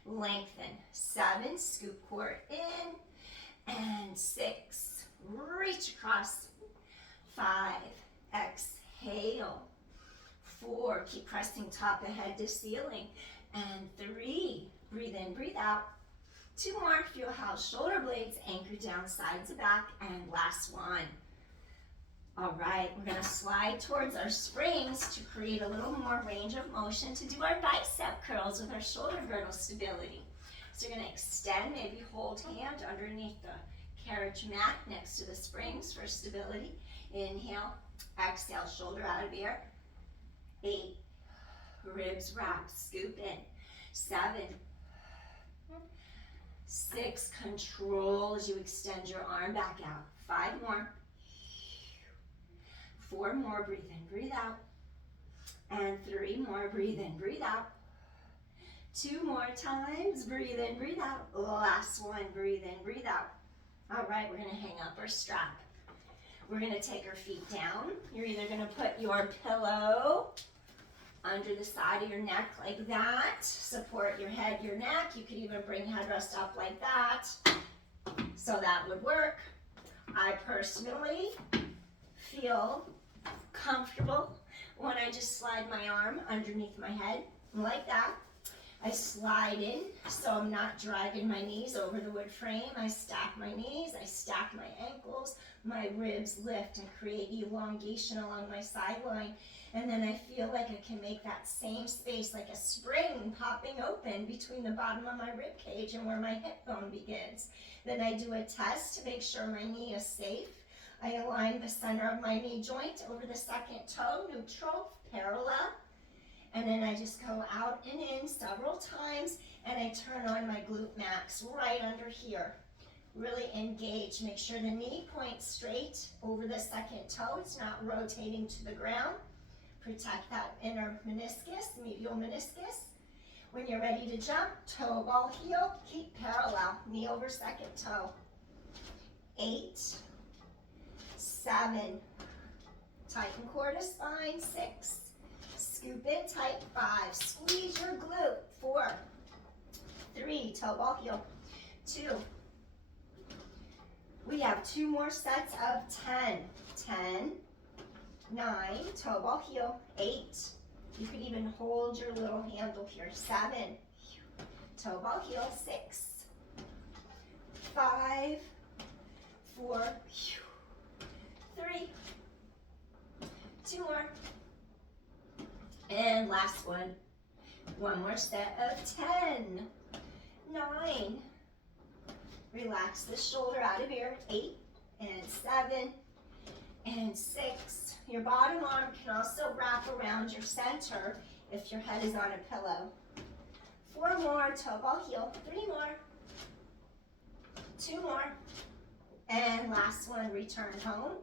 lengthen. 7, scoop core in. And 6, reach across. 5, exhale. 4, keep pressing top of head to ceiling. And 3, breathe in, breathe out. 2 more, feel how shoulder blades anchor down sides to back, and last one. All right, we're gonna slide towards our springs to create a little more range of motion to do our bicep curls with our shoulder girdle stability. So you're gonna extend, maybe hold hand underneath the carriage mat next to the springs for stability. Inhale, exhale, shoulder out of ear. 8, ribs wrap, scoop in. 7, 6, control as you extend your arm back out. 5 more. 4 more, breathe in, breathe out. And 3 more, breathe in, breathe out. 2 more times, breathe in, breathe out. Last one, breathe in, breathe out. All right, we're gonna hang up our strap. We're gonna take our feet down. You're either gonna put your pillow under the side of your neck like that. Support your head, your neck. You could even bring headrest up like that. So that would work. I personally feel comfortable when I just slide my arm underneath my head like that. I slide in so I'm not dragging my knees over the wood frame. I stack my knees, I stack my ankles, my ribs lift and create elongation along my sideline. And then I feel like I can make that same space like a spring popping open between the bottom of my rib cage and where my hip bone begins. Then I do a test to make sure my knee is safe. I align the center of my knee joint over the second toe, neutral, parallel. And then I just go out and in several times, and I turn on my glute max right under here. Really engage. Make sure the knee points straight over the second toe. It's not rotating to the ground. Protect that inner meniscus, medial meniscus. When you're ready to jump, toe, ball, heel, keep parallel. Knee over second toe. 8, 7. Tighten core to spine. 6. Scoop in tight. 5. Squeeze your glute. 4. 3. Toe, ball, heel. 2. We have 2 more sets of 10. 10. 9. Toe, ball, heel. 8. You could even hold your little handle here. 7. Toe, ball, heel. 6. 5. 4. 3. 2 more. And last one. 1 more set of 10. 9. Relax the shoulder out of here. 8 and 7 and 6. Your bottom arm can also wrap around your center if your head is on a pillow. 4 more, toe, ball, heel. 3 more. 2 more. And last one, return home.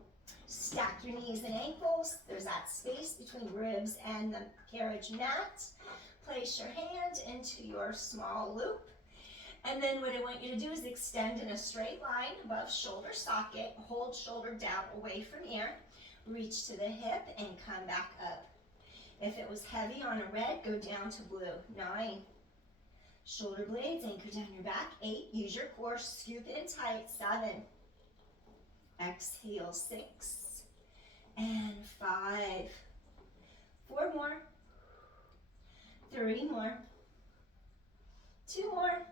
Stack your knees and ankles. There's that space between ribs and the carriage mat. Place your hand into your small loop. And then what I want you to do is extend in a straight line above shoulder socket. Hold shoulder down away from ear. Reach to the hip and come back up. If it was heavy on a red, go down to blue. 9. Shoulder blades, anchor down your back. 8. Use your core, scoop in tight. 7. Exhale. 6. And 5. 4 more. 3 more. 2 more.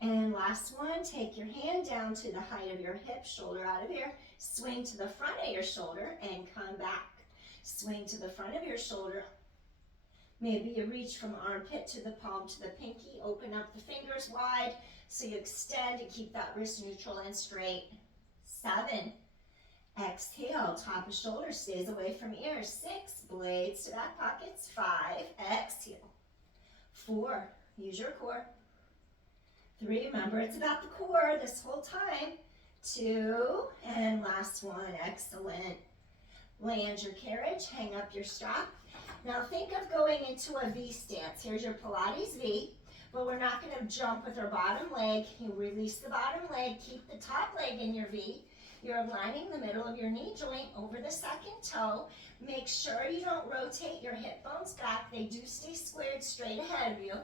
And last one, take your hand down to the height of your hip, shoulder out of here. Swing to the front of your shoulder and come back. Swing to the front of your shoulder. Maybe you reach from armpit to the palm to the pinky. Open up the fingers wide so you extend and keep that wrist neutral and straight. 7. Exhale, top of shoulder stays away from ears. 6. Blades to back pockets. 5. Exhale. 4. Use your core. 3, remember it's about the core this whole time. 2, and last one, excellent. Land your carriage, hang up your strap. Now think of going into a V stance. Here's your Pilates V, but we're not going to jump with our bottom leg. You release the bottom leg, keep the top leg in your V. You're aligning the middle of your knee joint over the second toe. Make sure you don't rotate your hip bones back. They do stay squared straight ahead of you.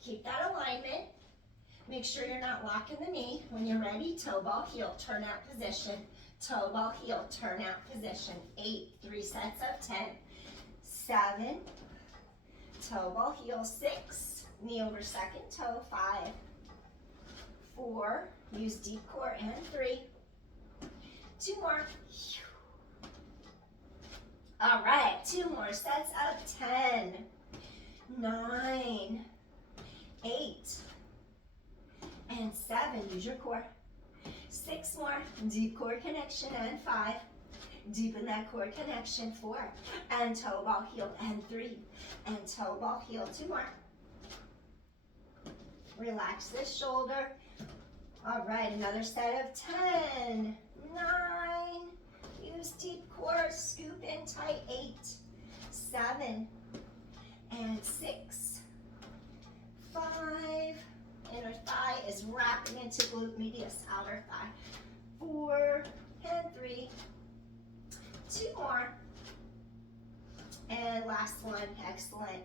Keep that alignment. Make sure you're not locking the knee. When you're ready, toe, ball, heel, turn out position. Toe, ball, heel, turn out position. 8, 3 sets of 10. 7, toe, ball, heel. 6, knee over second toe. 5, 4, use deep core, and 3. 2 more. All right, 2 more sets of 10. 9, 8, and 7, use your core. 6 more, deep core connection, and 5. Deepen that core connection. 4, and toe, ball, heel, and 3, and toe, ball, heel. 2 more. Relax this shoulder. All right, another set of 10. 9, use deep core, scoop in tight. 8, 7, and 6, 5. Inner thigh is wrapping into glute medius, outer thigh. 4, and 3. 2 more. And last one, excellent.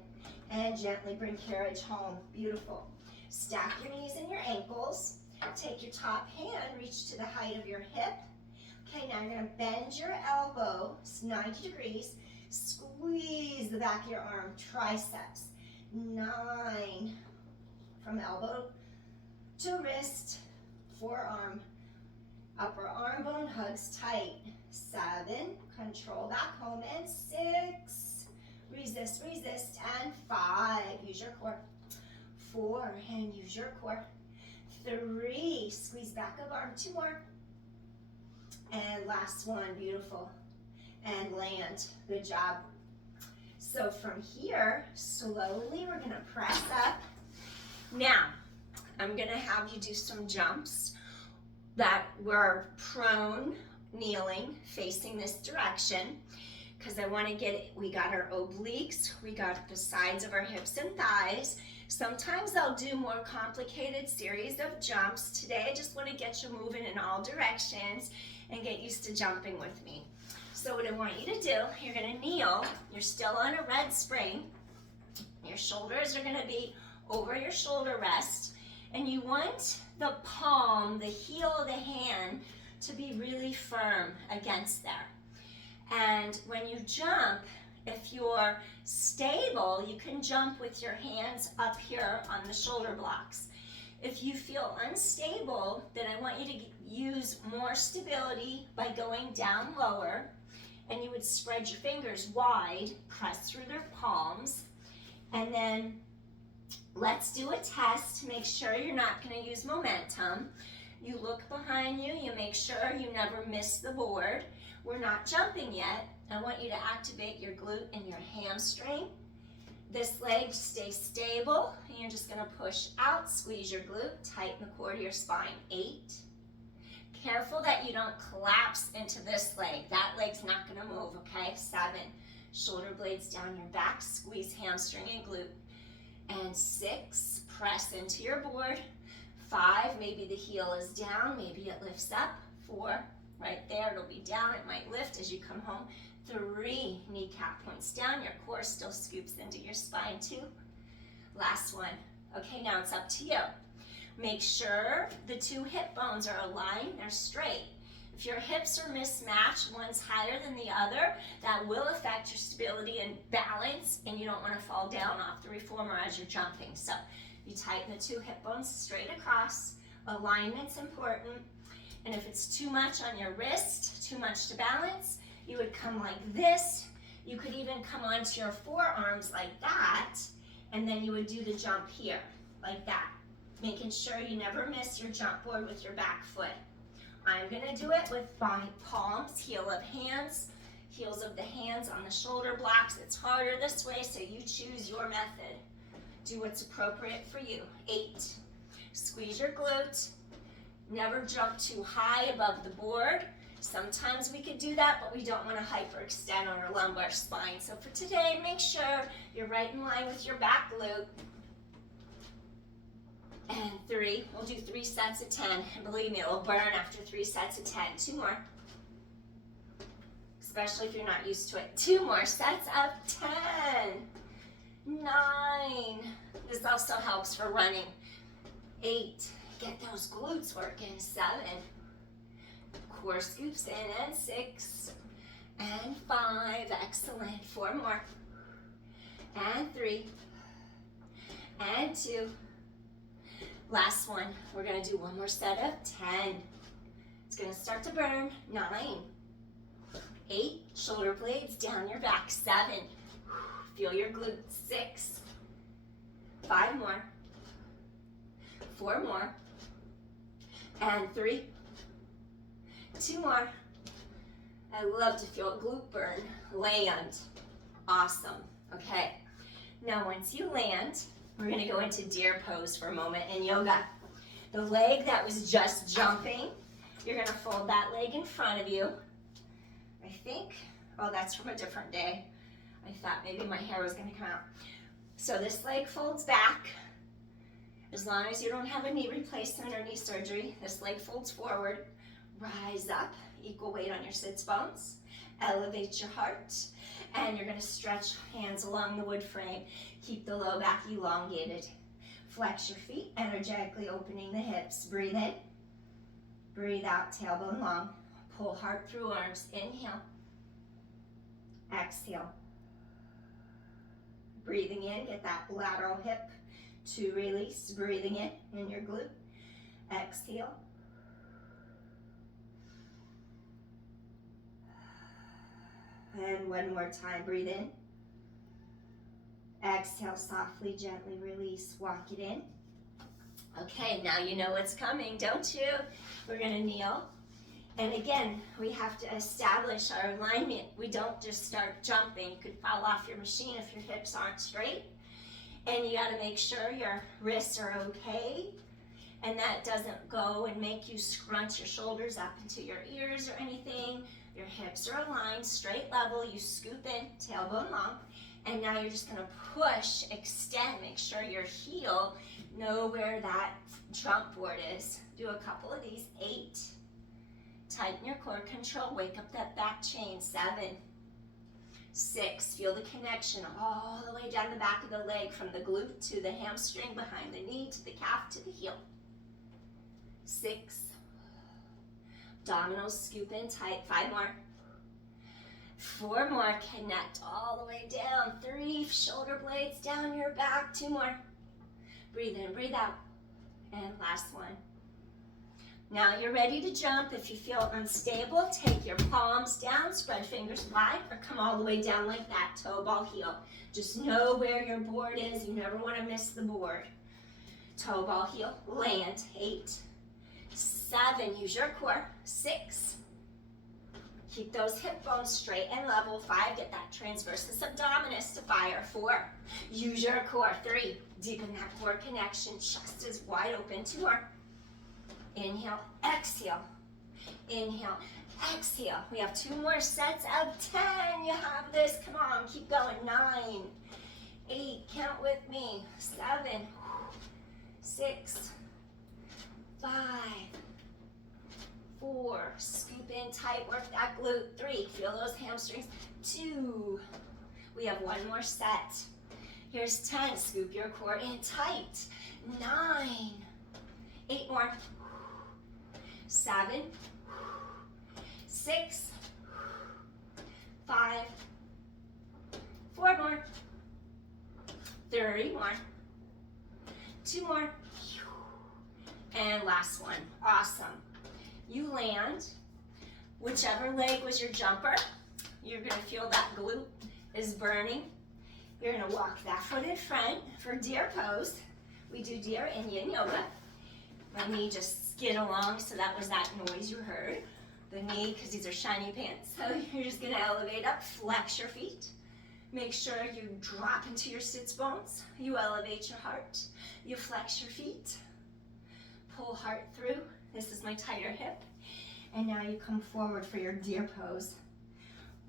And gently bring carriage home, beautiful. Stack your knees and your ankles. Take your top hand, reach to the height of your hip. Okay, now you're gonna bend your elbow 90 degrees. Squeeze the back of your arm, triceps. 9, from elbow to wrist, forearm. Upper arm bone hugs tight. 7, control back home, and 6, resist, resist, and 5, use your core. 4, and use your core. 3, squeeze back of arm, 2 more. And last one, beautiful. And land, good job. So from here, slowly we're gonna press up. Now, I'm gonna have you do some jumps that we're prone, kneeling, facing this direction, because I want to get it. We got our obliques, we got the sides of our hips and thighs. Sometimes I'll do more complicated series of jumps. Today I just want to get you moving in all directions and get used to jumping with me. So what I want you to do, you're going to kneel. You're still on a red spring. Your shoulders are going to be over your shoulder rest, and you want the palm, the heel of the hand, to be really firm against there. And when you jump, if you're stable, you can jump with your hands up here on the shoulder blocks. If you feel unstable, then I want you to use more stability by going down lower, and you would spread your fingers wide, press through their palms, and then let's do a test. Make sure you're not going to use momentum. You look behind you, you make sure you never miss the board. We're not jumping yet. I want you to activate your glute and your hamstring. This leg stays stable, and you're just gonna push out, squeeze your glute, tighten the core to your spine. 8. Careful that you don't collapse into this leg. That leg's not gonna move, okay? 7. Shoulder blades down your back, squeeze hamstring and glute. And 6, press into your board. 5, maybe the heel is down, maybe it lifts up. 4, right there, it'll be down, it might lift as you come home. 3, kneecap points down, your core still scoops into your spine. 2, last one. Okay, now it's up to you. Make sure the 2 hip bones are aligned, they're straight. If your hips are mismatched, one's higher than the other, that will affect your stability and balance, and you don't want to fall down off the reformer as you're jumping. So you tighten the 2 hip bones straight across. Alignment's important. And if it's too much on your wrist, too much to balance, you would come like this. You could even come onto your forearms like that, and then you would do the jump here, like that. Making sure you never miss your jump board with your back foot. I'm gonna do it with my palms, heels of the hands on the shoulder blocks. It's harder this way, so you choose your method. Do what's appropriate for you. 8, squeeze your glute. Never jump too high above the board. Sometimes we could do that, but we don't want to hyperextend on our lumbar spine. So for today, make sure you're right in line with your back glute. And 3, we'll do 3 sets of 10. And believe me, it'll burn after 3 sets of 10. 2 more. Especially if you're not used to it. 2 more sets of 10. 9. This also helps for running. 8. Get those glutes working. 7. Core scoops in. And 6. And 5. Excellent. 4 more. And 3. And 2. Last one. We're going to do 1 more set of 10. It's going to start to burn. 9. 8. Shoulder blades down your back. 7. Feel your glutes. 6. 5 more. 4 more. And 3. 2 more. I love to feel glute burn. Land. Awesome. Okay. Now once you land, we're going to go into deer pose for a moment in yoga. The leg that was just jumping, you're going to fold that leg in front of you. think. Oh, that's from a different day. I thought maybe my hair was gonna come out. So this leg folds back. As long as you don't have a knee replacement or knee surgery, this leg folds forward. Rise up, equal weight on your sits bones. Elevate your heart. And you're gonna stretch hands along the wood frame. Keep the low back elongated. Flex your feet, energetically opening the hips. Breathe in. Breathe out, tailbone long. Pull heart through arms. Inhale. Exhale. Breathing in, get that lateral hip to release. Breathing in your glute. Exhale. And one more time, breathe in. Exhale, softly, gently release, walk it in. Okay, now you know what's coming, don't you? We're gonna kneel. And again, we have to establish our alignment. We don't just start jumping. You could fall off your machine if your hips aren't straight. And you gotta make sure your wrists are okay. And that doesn't go and make you scrunch your shoulders up into your ears or anything. Your hips are aligned, straight level. You scoop in, tailbone long. And now you're just gonna push, extend, make sure your heel know where that jump board is. Do a couple of these. 8. Tighten your core control, wake up that back chain. 7, 6, feel the connection all the way down the back of the leg from the glute to the hamstring, behind the knee, to the calf, to the heel. 6, abdominals scoop in tight. 5 more. 4 more, connect all the way down. 3, shoulder blades down your back. 2 more. Breathe in, breathe out. And last one. Now you're ready to jump. If you feel unstable, take your palms down, spread fingers wide, or come all the way down like that, toe ball heel. Just know where your board is. You never want to miss the board. Toe ball heel, land. 8, 7, use your core. 6, keep those hip bones straight and level. 5, get that transversus abdominis to fire. 4, use your core. 3, deepen that core connection. Chest is wide open. 2 more. Inhale, exhale. Inhale, exhale. We have 2 more sets of 10. You have this. Come on, keep going. 9, 8, count with me. 7, 6, 5, 4, scoop in tight, work that glute. 3, feel those hamstrings. 2, we have 1 more set. Here's 10, scoop your core in tight. 9, 8 more. 7, 6, 5, 4 more. 30 more. 2 more. And last one. Awesome. You land. Whichever leg was your jumper, you're gonna feel that glute is burning. You're gonna walk that foot in front for deer pose. We do deer in yin yoga. My knee just skid along, so that was that noise you heard. The knee, because these are shiny pants. So you're just gonna elevate up, flex your feet. Make sure you drop into your sits bones. You elevate your heart. You flex your feet. Pull heart through. This is my tighter hip. And now you come forward for your deer pose.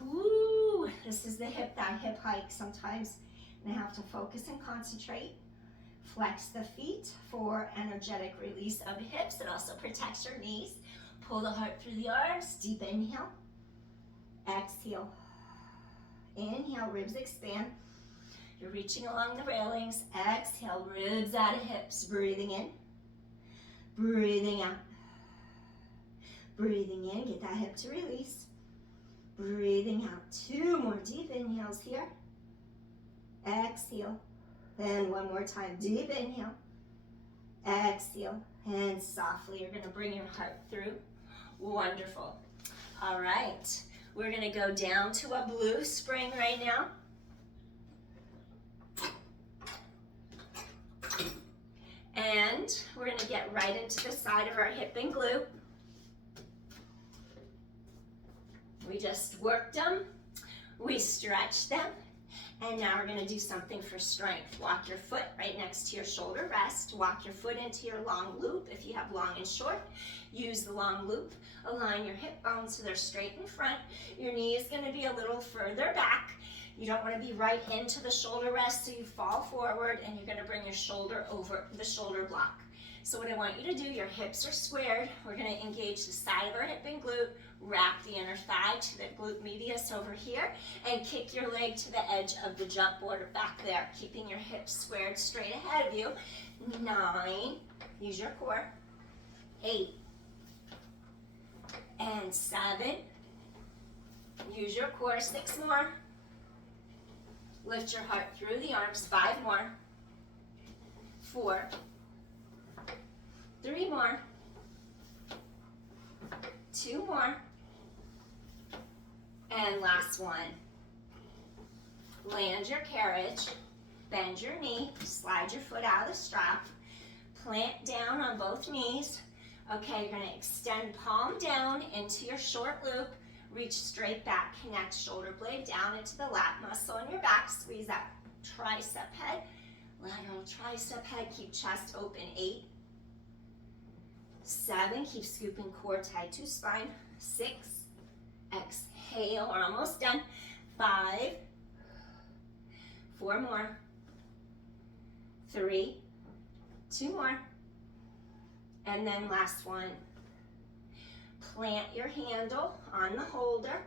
Woo! This is the hip, that hip hike sometimes. And I have to focus and concentrate. Flex the feet for energetic release of hips. It also protects your knees. Pull the heart through the arms. Deep inhale. Exhale. Inhale, ribs expand. You're reaching along the railings. Exhale, ribs out of hips. Breathing in. Breathing out. Breathing in, get that hip to release. Breathing out. 2 more deep inhales here. Exhale. And 1 more time, deep inhale. Exhale. And softly, you're gonna bring your heart through. Wonderful. All right, we're gonna go down to a blue spring right now. And we're gonna get right into the side of our hip and glute. We just worked them, we stretched them, And now we're gonna do something for strength. Walk your foot right next to your shoulder rest. Walk your foot into your long loop if you have long and short. Use the long loop. Align your hip bones so they're straight in front. Your knee is gonna be a little further back. You don't wanna be right into the shoulder rest so you fall forward, and you're gonna bring your shoulder over the shoulder block. So what I want you to do, your hips are squared. We're gonna engage the side of our hip and glute, wrap the inner thigh to the glute medius over here, and kick your leg to the edge of the jump board back there, keeping your hips squared straight ahead of you. 9, use your core. 8, and 7, use your core. 6 more. Lift your heart through the arms. 5 more. 4, 3 more, 2 more, and last one. Land your carriage, bend your knee, slide your foot out of the strap, plant down on both knees. Okay, you're gonna extend palm down into your short loop, reach straight back, connect shoulder blade down into the lat muscle in your back, squeeze that tricep head, lateral tricep head, keep chest open. 8, 7, keep scooping core tight to spine. 6, exhale, we're almost done. 5, 4 more. 3, 2 more. And then last one. Plant your handle on the holder,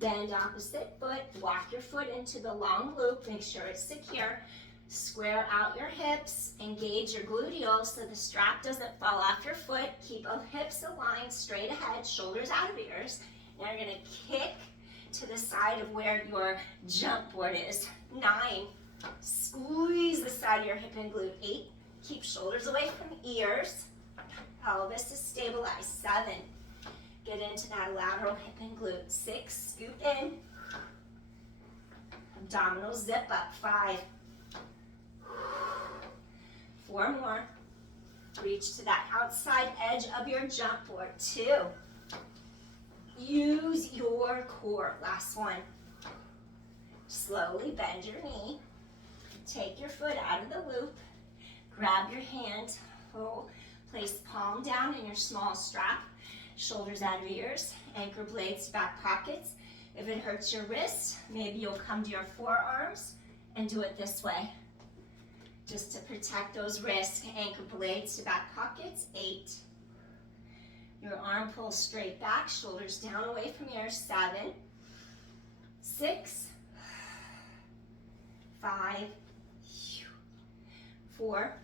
bend opposite foot, walk your foot into the long loop, make sure it's secure. Square out your hips, engage your gluteals so the strap doesn't fall off your foot. Keep both hips aligned straight ahead, shoulders out of ears. Now you're gonna kick to the side of where your jump board is. 9, squeeze the side of your hip and glute. 8, keep shoulders away from ears. Pelvis is stabilized. 7, get into that lateral hip and glute. 6, scoop in. Abdominal zip up. 5, 4 more. Reach to that outside edge of your jump board. 2, use your core. Last one. Slowly bend your knee. Take your foot out of the loop. Grab your hand. Place palm down in your small strap. Shoulders out of ears. Anchor blades to back pockets. If it hurts your wrist, maybe you'll come to your forearms and do it this way, just to protect those wrists. Anchor blades to back pockets. 8, your arm pulls straight back, shoulders down away from ears. 7, 6, 5, 4,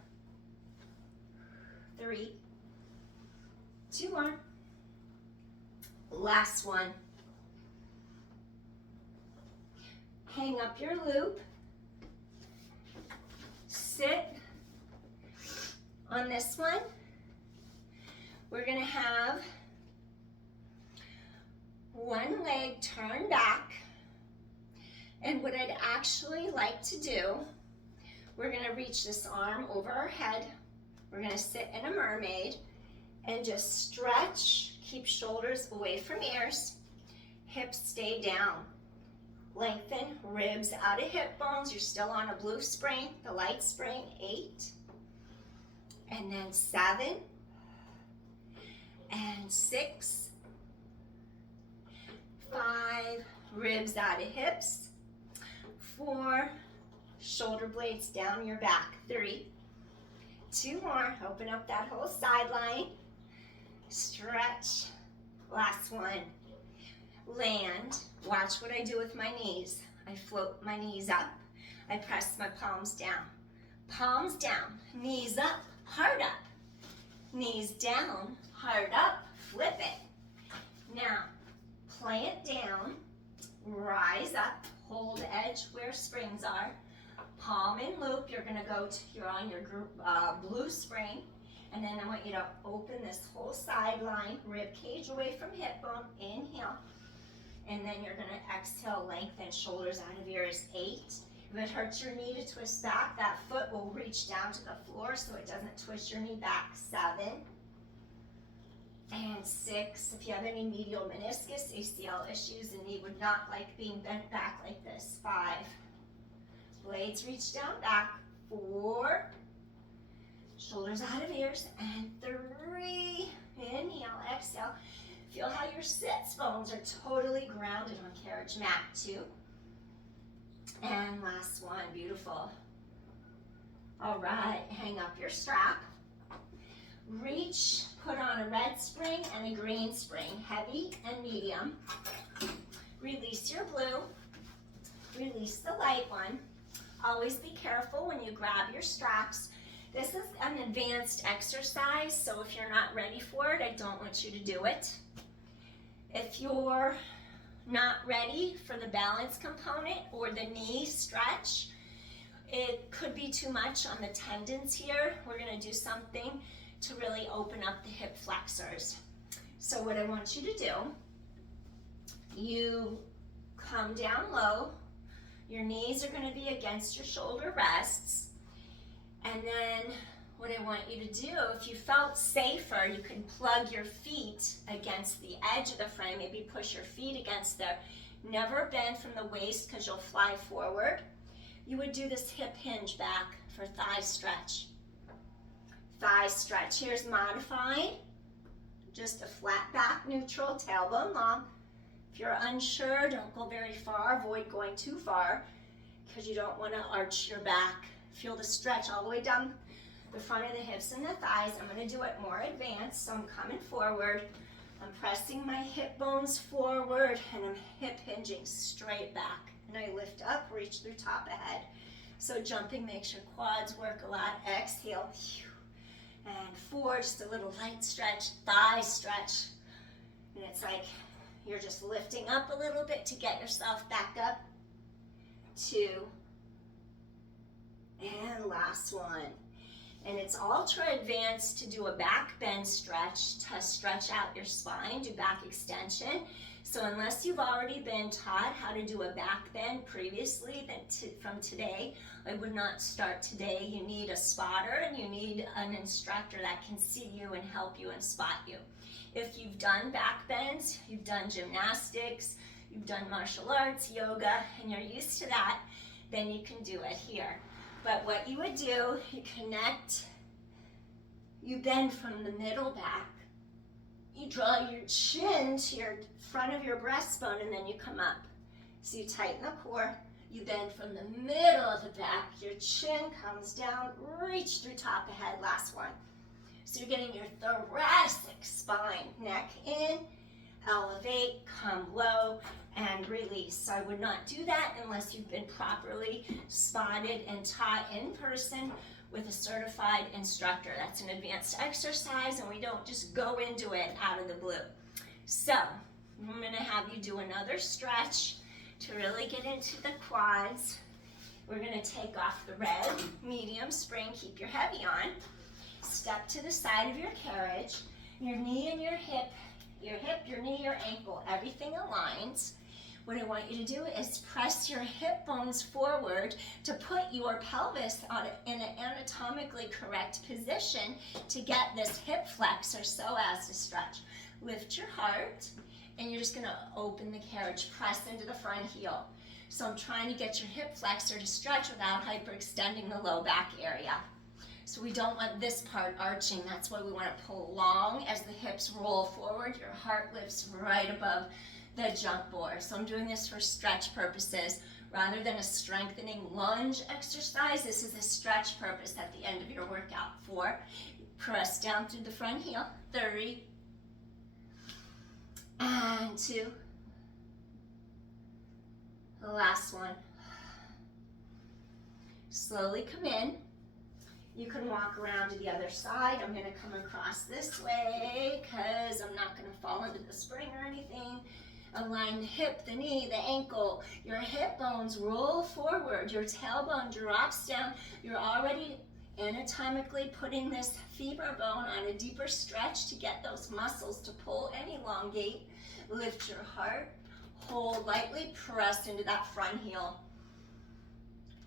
3, 2 more. Last one. Hang up your loop. Sit on this one. We're gonna have one leg turned back, and what I'd actually like to do, we're gonna reach this arm over our head. We're gonna sit in a mermaid and just stretch. Keep shoulders away from ears, hips stay down. Lengthen, ribs out of hip bones. You're still on a blue spring, the light spring. 8, and then 7, and 6, 5, ribs out of hips. 4, shoulder blades down your back. 3, 2 more. Open up that whole sideline. Stretch. Last one. Land. Watch what I do with my knees. I float my knees up. I press my palms down. Palms down. Knees up. Heart up. Knees down. Heart up. Flip it. Now, plant down. Rise up. Hold edge where springs are. Palm in loop. You're going to go to, you're on your blue spring. And then I want you to open this whole sideline. Rib cage away from hip bone. Inhale. And then you're gonna exhale, lengthen, shoulders out of ears. 8. If it hurts your knee to twist back, that foot will reach down to the floor so it doesn't twist your knee back. 7, and 6. If you have any medial meniscus, ACL issues, the knee would not like being bent back like this. 5, Blades reach down back. 4. Shoulders out of ears. And 3. Inhale, exhale. Feel how your sits bones are totally grounded on carriage mat. 2. And last one, beautiful. All right, hang up your strap. Reach, put on a red spring and a green spring, heavy and medium. Release your blue, release the light one. Always be careful when you grab your straps. This is an advanced exercise, so if you're not ready for it, I don't want you to do it. If you're not ready for the balance component or the knee stretch, it could be too much on the tendons here. We're going to do something to really open up the hip flexors. So what I want you to do, you come down low, your knees are going to be against your shoulder rests, and then what I want you to do, if you felt safer, you can plug your feet against the edge of the frame, maybe push your feet against there. Never bend from the waist because you'll fly forward. You would do this hip hinge back for thigh stretch. Thigh stretch. Here's modified. Just a flat back, neutral, tailbone long. If you're unsure, don't go very far. Avoid going too far because you don't want to arch your back. Feel the stretch all the way down the front of the hips and the thighs. I'm going to do it more advanced, so I'm coming forward. I'm pressing my hip bones forward and I'm hip hinging straight back. And I lift up, reach through top ahead. So jumping makes your quads work a lot. Exhale. And 4, just a little light stretch, thigh stretch. And it's like you're just lifting up a little bit to get yourself back up. 2. And last one. And it's ultra advanced to do a back bend stretch, to stretch out your spine, do back extension. So unless you've already been taught how to do a back bend previously, from today, I would not start today. You need a spotter and you need an instructor that can see you and help you and spot you. If you've done back bends, you've done gymnastics, you've done martial arts, yoga, and you're used to that, then you can do it here. But what you would do, you connect, you bend from the middle back, you draw your chin to your front of your breastbone, and then you come up. So you tighten the core, you bend from the middle of the back, your chin comes down, reach through top ahead, last one. So you're getting your thoracic spine, neck in, elevate, come low, and release. So I would not do that unless you've been properly spotted and taught in person with a certified instructor. That's an advanced exercise and we don't just go into it out of the blue. So I'm going to have you do another stretch to really get into the quads. We're going to take off the red, medium spring, keep your heavy on. Step to the side of your carriage, your knee and your hip, your knee, your ankle, everything aligns. What I want you to do is press your hip bones forward to put your pelvis in an anatomically correct position to get this hip flexor so as to stretch. Lift your heart, and you're just going to open the carriage, press into the front heel. So I'm trying to get your hip flexor to stretch without hyperextending the low back area. So we don't want this part arching. That's why we want to pull long as the hips roll forward. Your heart lifts right above the jump board. So I'm doing this for stretch purposes. Rather than a strengthening lunge exercise, this is a stretch purpose at the end of your workout. 4, press down through the front heel. 3, and 2. The last one. Slowly come in. You can walk around to the other side. I'm going to come across this way because I'm not going to fall into the spring or anything. Align the hip, the knee, the ankle. Your hip bones roll forward. Your tailbone drops down. You're already anatomically putting this femur bone on a deeper stretch to get those muscles to pull and elongate. Lift your heart. Hold lightly. Press into that front heel.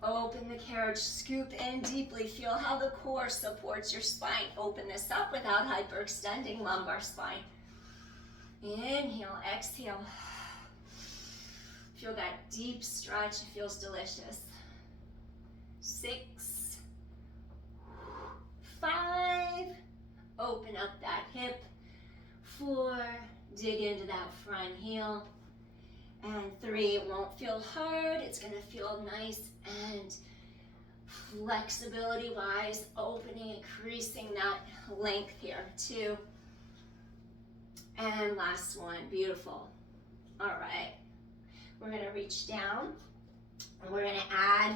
Open the carriage, scoop in deeply. Feel how the core supports your spine. Open this up without hyperextending lumbar spine. Inhale, exhale. Feel that deep stretch. It feels delicious. 6, 5, open up that hip, 4, dig into that front heel, and 3, it won't feel hard, it's gonna feel nice and flexibility wise, opening, increasing that length here. 2, and last one, beautiful. All right, we're gonna reach down and we're gonna add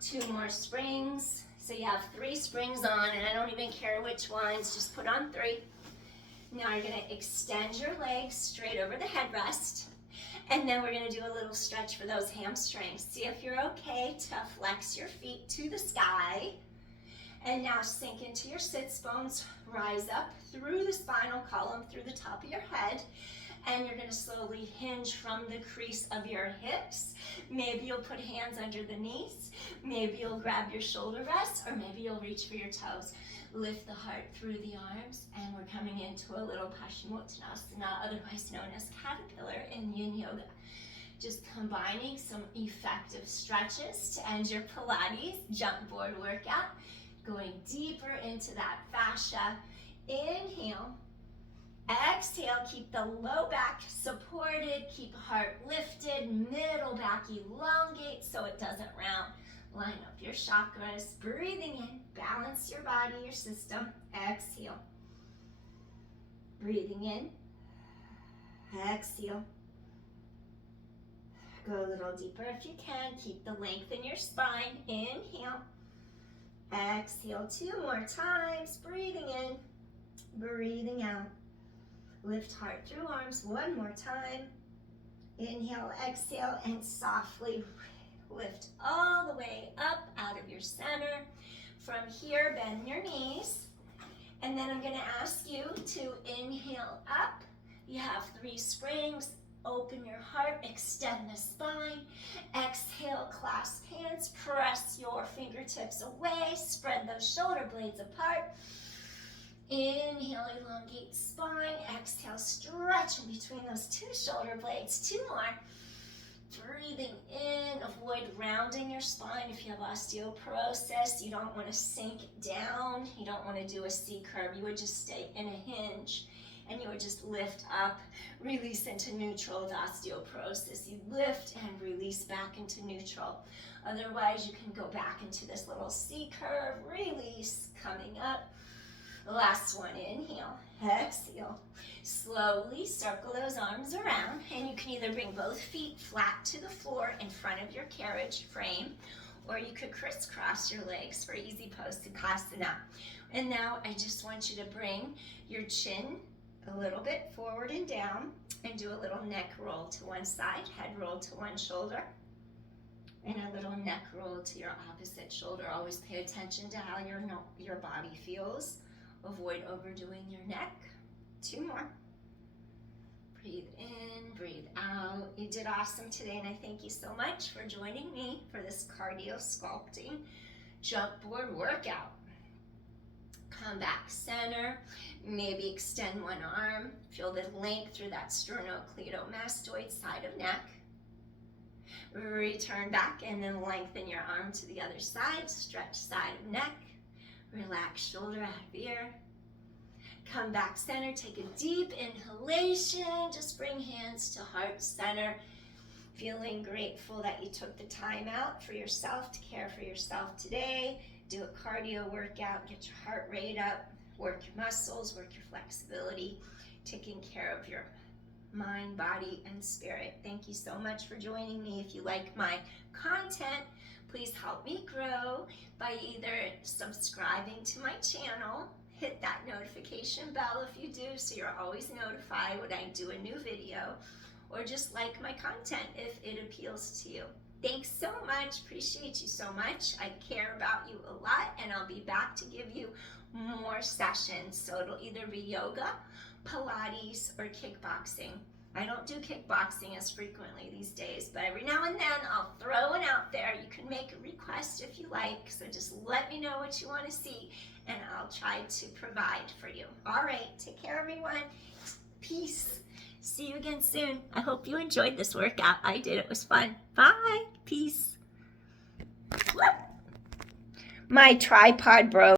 2 more springs. So you have 3 springs on, and I don't even care which ones, just put on 3. Now you're gonna extend your legs straight over the headrest, and then we're gonna do a little stretch for those hamstrings. See if you're okay to flex your feet to the sky. And now sink into your sits bones, rise up through the spinal column, through the top of your head, and you're gonna slowly hinge from the crease of your hips. Maybe you'll put hands under the knees, maybe you'll grab your shoulder rests, or maybe you'll reach for your toes. Lift the heart through the arms, and we're coming into a little Paschimottanasana, otherwise known as caterpillar in Yin Yoga. Just combining some effective stretches to end your Pilates jump board workout, going deeper into that fascia. Inhale, exhale, keep the low back supported, keep heart lifted, middle back elongate so it doesn't round. Line up your chakras, breathing in, balance your body, your system. Exhale. Breathing in, exhale. Go a little deeper if you can. Keep the length in your spine. Inhale, exhale 2 more times. Breathing in, breathing out. Lift heart through arms 1 more time. Inhale, exhale, and softly lift all the way up out of your center. From here, bend your knees. And then I'm gonna ask you to inhale up. You have 3 springs. Open your heart, extend the spine. Exhale, clasp hands, press your fingertips away, spread those shoulder blades apart. Inhale, elongate spine. Exhale, stretch in between those 2 shoulder blades. 2 more. Breathing in, avoid rounding your spine. If you have osteoporosis, you don't want to sink down. You don't want to do a C curve. You would just stay in a hinge, and you would just lift up, release into neutral with osteoporosis. You lift and release back into neutral. Otherwise, you can go back into this little C curve, release, coming up. Last one, inhale, exhale. Slowly circle those arms around, and you can either bring both feet flat to the floor in front of your carriage frame, or you could crisscross your legs for easy pose Sukhasana. And now I just want you to bring your chin a little bit forward and down, and do a little neck roll to one side, head roll to one shoulder, and a little neck roll to your opposite shoulder. Always pay attention to how your body feels. Avoid overdoing your neck. 2 more. Breathe in, breathe out. You did awesome today, and I thank you so much for joining me for this cardio sculpting jump board workout. Come back center, maybe extend one arm. Feel the length through that sternocleidomastoid side of neck. Return back and then lengthen your arm to the other side. Stretch side of neck. Relax shoulder out of ear. Come back center, take a deep inhalation. Just bring hands to heart center. Feeling grateful that you took the time out for yourself to care for yourself today. Do a cardio workout, get your heart rate up, work your muscles, work your flexibility, taking care of your mind, body, and spirit. Thank you so much for joining me. If you like my content, please help me grow by either subscribing to my channel, hit that notification bell if you do so you're always notified when I do a new video, or just like my content if it appeals to you. Thanks so much, appreciate you so much. I care about you a lot, and I'll be back to give you more sessions. So it'll either be yoga, Pilates, or kickboxing. I don't do kickboxing as frequently these days, but every now and then I'll throw it out there. You can make a request if you like, so just let me know what you want to see, and I'll try to provide for you. All right, take care, everyone. Peace. See you again soon. I hope you enjoyed this workout. I did. It was fun. Bye. Peace. My tripod broke.